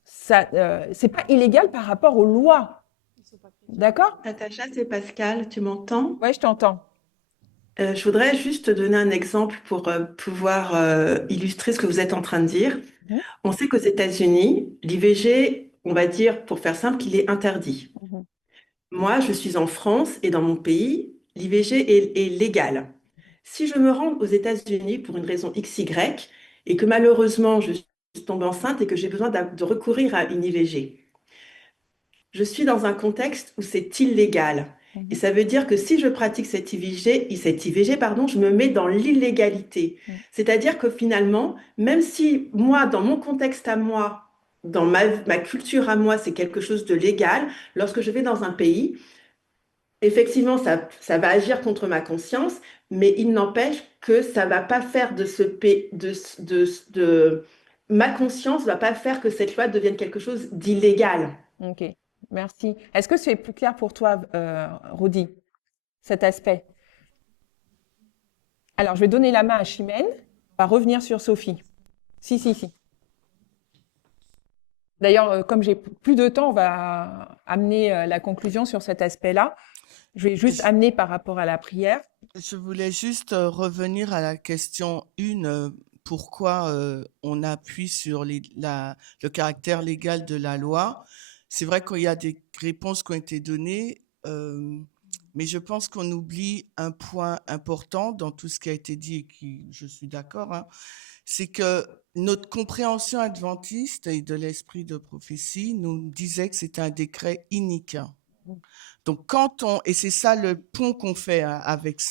c'est pas illégal par rapport aux lois. D'accord? Natacha, c'est Pascal, tu m'entends? Ouais, je t'entends. Je voudrais juste te donner un exemple pour pouvoir illustrer ce que vous êtes en train de dire. Mhm. On sait qu'aux États-Unis, l'IVG, on va dire, pour faire simple, qu'il est interdit. Mhm. Moi, je suis en France et dans mon pays, l'IVG est légal. Si je me rends aux États-Unis pour une raison XY et que malheureusement je tombe enceinte et que j'ai besoin de recourir à une IVG, je suis dans un contexte où c'est illégal. Et ça veut dire que si je pratique cette IVG, pardon, je me mets dans l'illégalité. C'est-à-dire que finalement, même si moi, dans mon contexte à moi, dans ma culture à moi, c'est quelque chose de légal, lorsque je vais dans un pays, effectivement, ça va agir contre ma conscience, mais il n'empêche que ça va pas faire ma conscience va pas faire que cette loi devienne quelque chose d'illégal. Ok, merci. Est-ce que c'est plus clair pour toi, Rodi, cet aspect? Alors, je vais donner la main à Chimène. On va revenir sur Sophie. Si. D'ailleurs, comme j'ai plus de temps, on va amener la conclusion sur cet aspect-là. Je vais juste amener par rapport à la prière. Je voulais juste revenir à la question 1, pourquoi on appuie sur le caractère légal de la loi. C'est vrai qu'il y a des réponses qui ont été données, mais je pense qu'on oublie un point important dans tout ce qui a été dit et qui, je suis d'accord, hein, c'est que notre compréhension adventiste et de l'esprit de prophétie nous disait que c'était un décret inique. Donc, et c'est ça le pont qu'on fait avec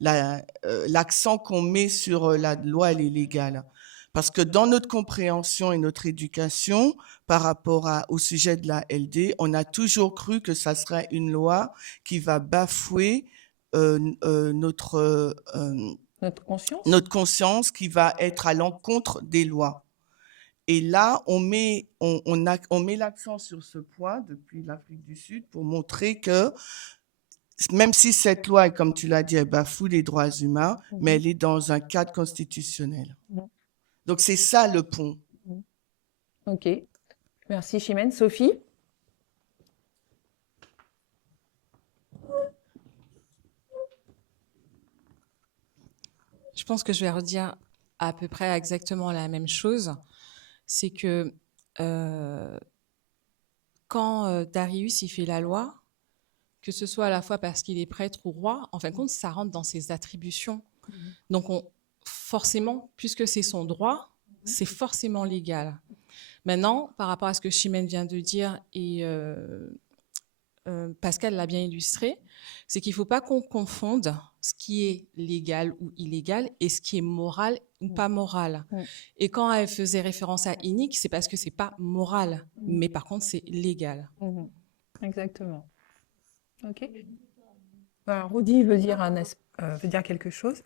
l'accent qu'on met sur la loi, elle est légale. Parce que dans notre compréhension et notre éducation par rapport au sujet de la LD, on a toujours cru que ça serait une loi qui va bafouer notre conscience, qui va être à l'encontre des lois. Et là, on met l'accent sur ce point depuis l'Afrique du Sud pour montrer que même si cette loi, comme tu l'as dit, elle bafoue les droits humains, mais elle est dans un cadre constitutionnel. Donc, c'est ça le pont. Ok. Merci, Chimène. Sophie? Je pense que je vais redire à peu près exactement la même chose. C'est que quand Darius il fait la loi, que ce soit à la fois parce qu'il est prêtre ou roi, en fin de compte, ça rentre dans ses attributions. Donc, forcément, puisque c'est son droit, c'est forcément légal. Maintenant, par rapport à ce que Chimène vient de dire et Pascal l'a bien illustré, c'est qu'il ne faut pas qu'on confonde ce qui est légal ou illégal et ce qui est moral ou pas moral. Et quand elle faisait référence à inique, c'est parce que ce n'est pas moral, mais par contre, c'est légal. Exactement. Ok. Alors, Rodi veut dire quelque chose.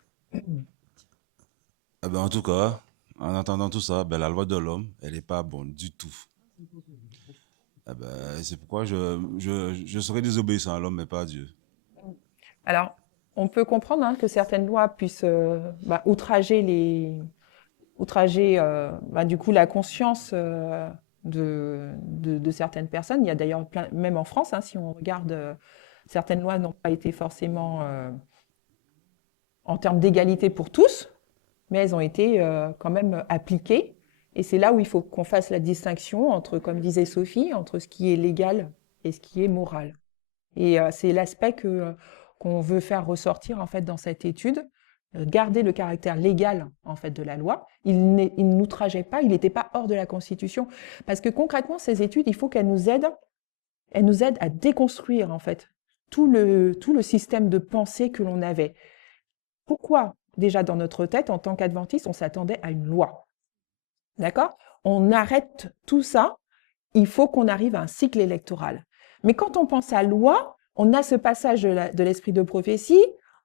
En tout cas, en entendant tout ça, la loi de l'homme, elle n'est pas bonne du tout. C'est pourquoi je serai désobéissant à l'homme, mais pas à Dieu. Alors, on peut comprendre que certaines lois puissent outrager du coup la conscience de certaines personnes. Il y a d'ailleurs même en France, si on regarde, certaines lois n'ont pas été forcément en termes d'égalité pour tous, mais elles ont été quand même appliquées. Et c'est là où il faut qu'on fasse la distinction entre, comme disait Sophie, entre ce qui est légal et ce qui est moral. Et c'est l'aspect qu'on veut faire ressortir en fait dans cette étude, garder le caractère légal en fait de la loi. Il n'outrageait pas, il n'était pas hors de la Constitution, parce que concrètement ces études, il faut qu'elles nous aident à déconstruire en fait tout le système de pensée que l'on avait. Pourquoi déjà dans notre tête en tant qu'adventiste on s'attendait à une loi? D'accord? On arrête tout ça, il faut qu'on arrive à un cycle électoral. Mais quand on pense à loi, on a ce passage de l'esprit de prophétie,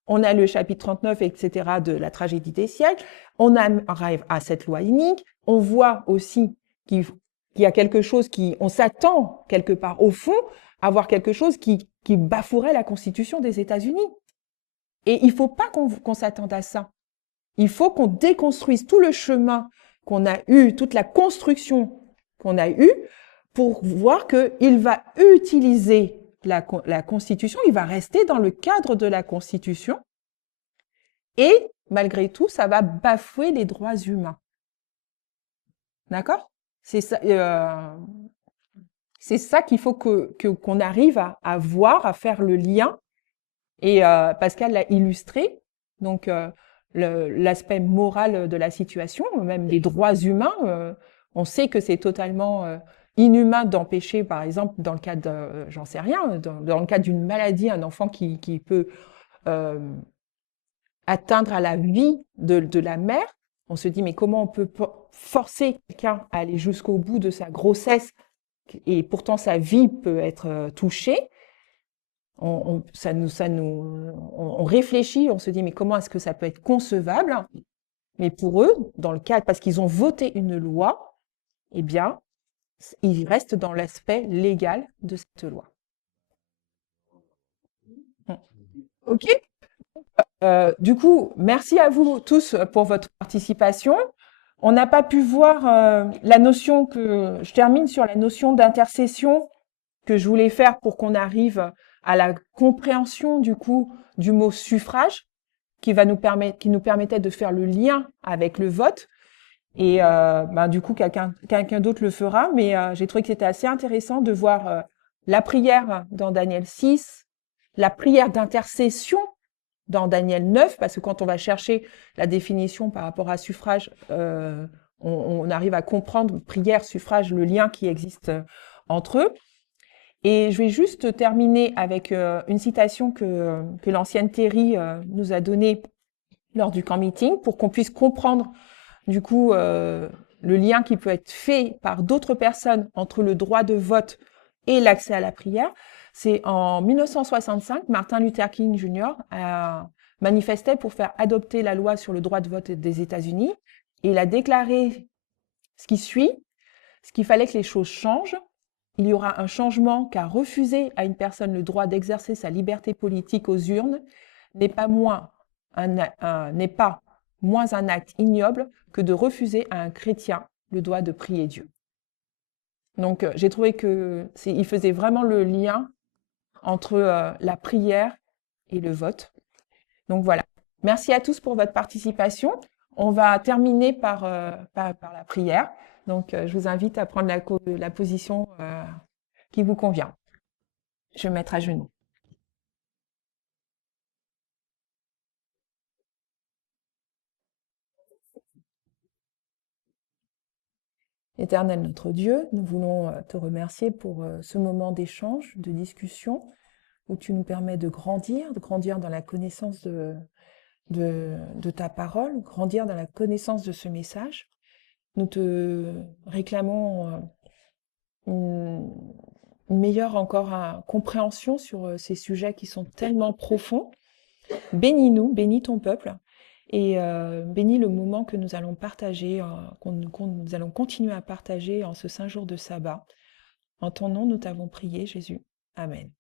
on a le chapitre 39, etc., de la tragédie des siècles, on arrive à cette loi inique, on voit aussi qu'il y a quelque chose on s'attend quelque part au fond à voir quelque chose qui bafouerait la Constitution des États-Unis. Et il ne faut pas qu'on s'attende à ça. Il faut qu'on déconstruise tout le chemin qu'on a eu, toute la construction qu'on a eue, pour voir qu'il va utiliser la Constitution, il va rester dans le cadre de la Constitution, Et malgré tout, ça va bafouer les droits humains. D'accord? C'est ça qu'il faut qu'on arrive à voir, à faire le lien. Et Pascal l'a illustré, donc l'aspect moral de la situation, même des droits humains. On sait que c'est totalement inhumain d'empêcher, par exemple, dans le cas de, j'en sais rien, dans le cas d'une maladie, un enfant qui peut atteindre à la vie de la mère. On se dit, mais comment on peut forcer quelqu'un à aller jusqu'au bout de sa grossesse et pourtant sa vie peut être touchée? On réfléchit, on se dit, mais comment est-ce que ça peut être concevable? Mais pour eux, dans le cadre, parce qu'ils ont voté une loi, eh bien, ils restent dans l'aspect légal de cette loi. OK? Du coup, merci à vous tous pour votre participation. On n'a pas pu voir la notion que... Je termine sur la notion d'intercession que je voulais faire pour qu'on arrive à la compréhension du coup du mot suffrage qui nous permettait de faire le lien avec le vote. Et du coup, quelqu'un d'autre le fera, mais j'ai trouvé que c'était assez intéressant de voir la prière dans Daniel 6, la prière d'intercession dans Daniel 9, parce que quand on va chercher la définition par rapport à suffrage, on arrive à comprendre prière, suffrage, le lien qui existe entre eux. Et je vais juste terminer avec une citation que l'ancienne Terry nous a donnée lors du camp meeting pour qu'on puisse comprendre du coup le lien qui peut être fait par d'autres personnes entre le droit de vote et l'accès à la prière. C'est en 1965, Martin Luther King Jr. Manifestait pour faire adopter la loi sur le droit de vote des États-Unis et il a déclaré ce qui suit, ce qu'il fallait que les choses changent. Il y aura un changement car refuser à une personne le droit d'exercer sa liberté politique aux urnes n'est pas moins un acte ignoble que de refuser à un chrétien le droit de prier Dieu. Donc j'ai trouvé qu'il faisait vraiment le lien entre la prière et le vote. Donc voilà. Merci à tous pour votre participation. On va terminer par la prière. Donc, je vous invite à prendre la position qui vous convient. Je vais me mettre à genoux. Éternel notre Dieu, nous voulons te remercier pour ce moment d'échange, de discussion, où tu nous permets de grandir dans la connaissance de ta parole, grandir dans la connaissance de ce message. Nous te réclamons une meilleure encore compréhension sur ces sujets qui sont tellement profonds. Bénis-nous, bénis ton peuple et bénis le moment que nous allons partager, nous allons continuer à partager en ce 5 jours de sabbat. En ton nom, nous t'avons prié, Jésus. Amen.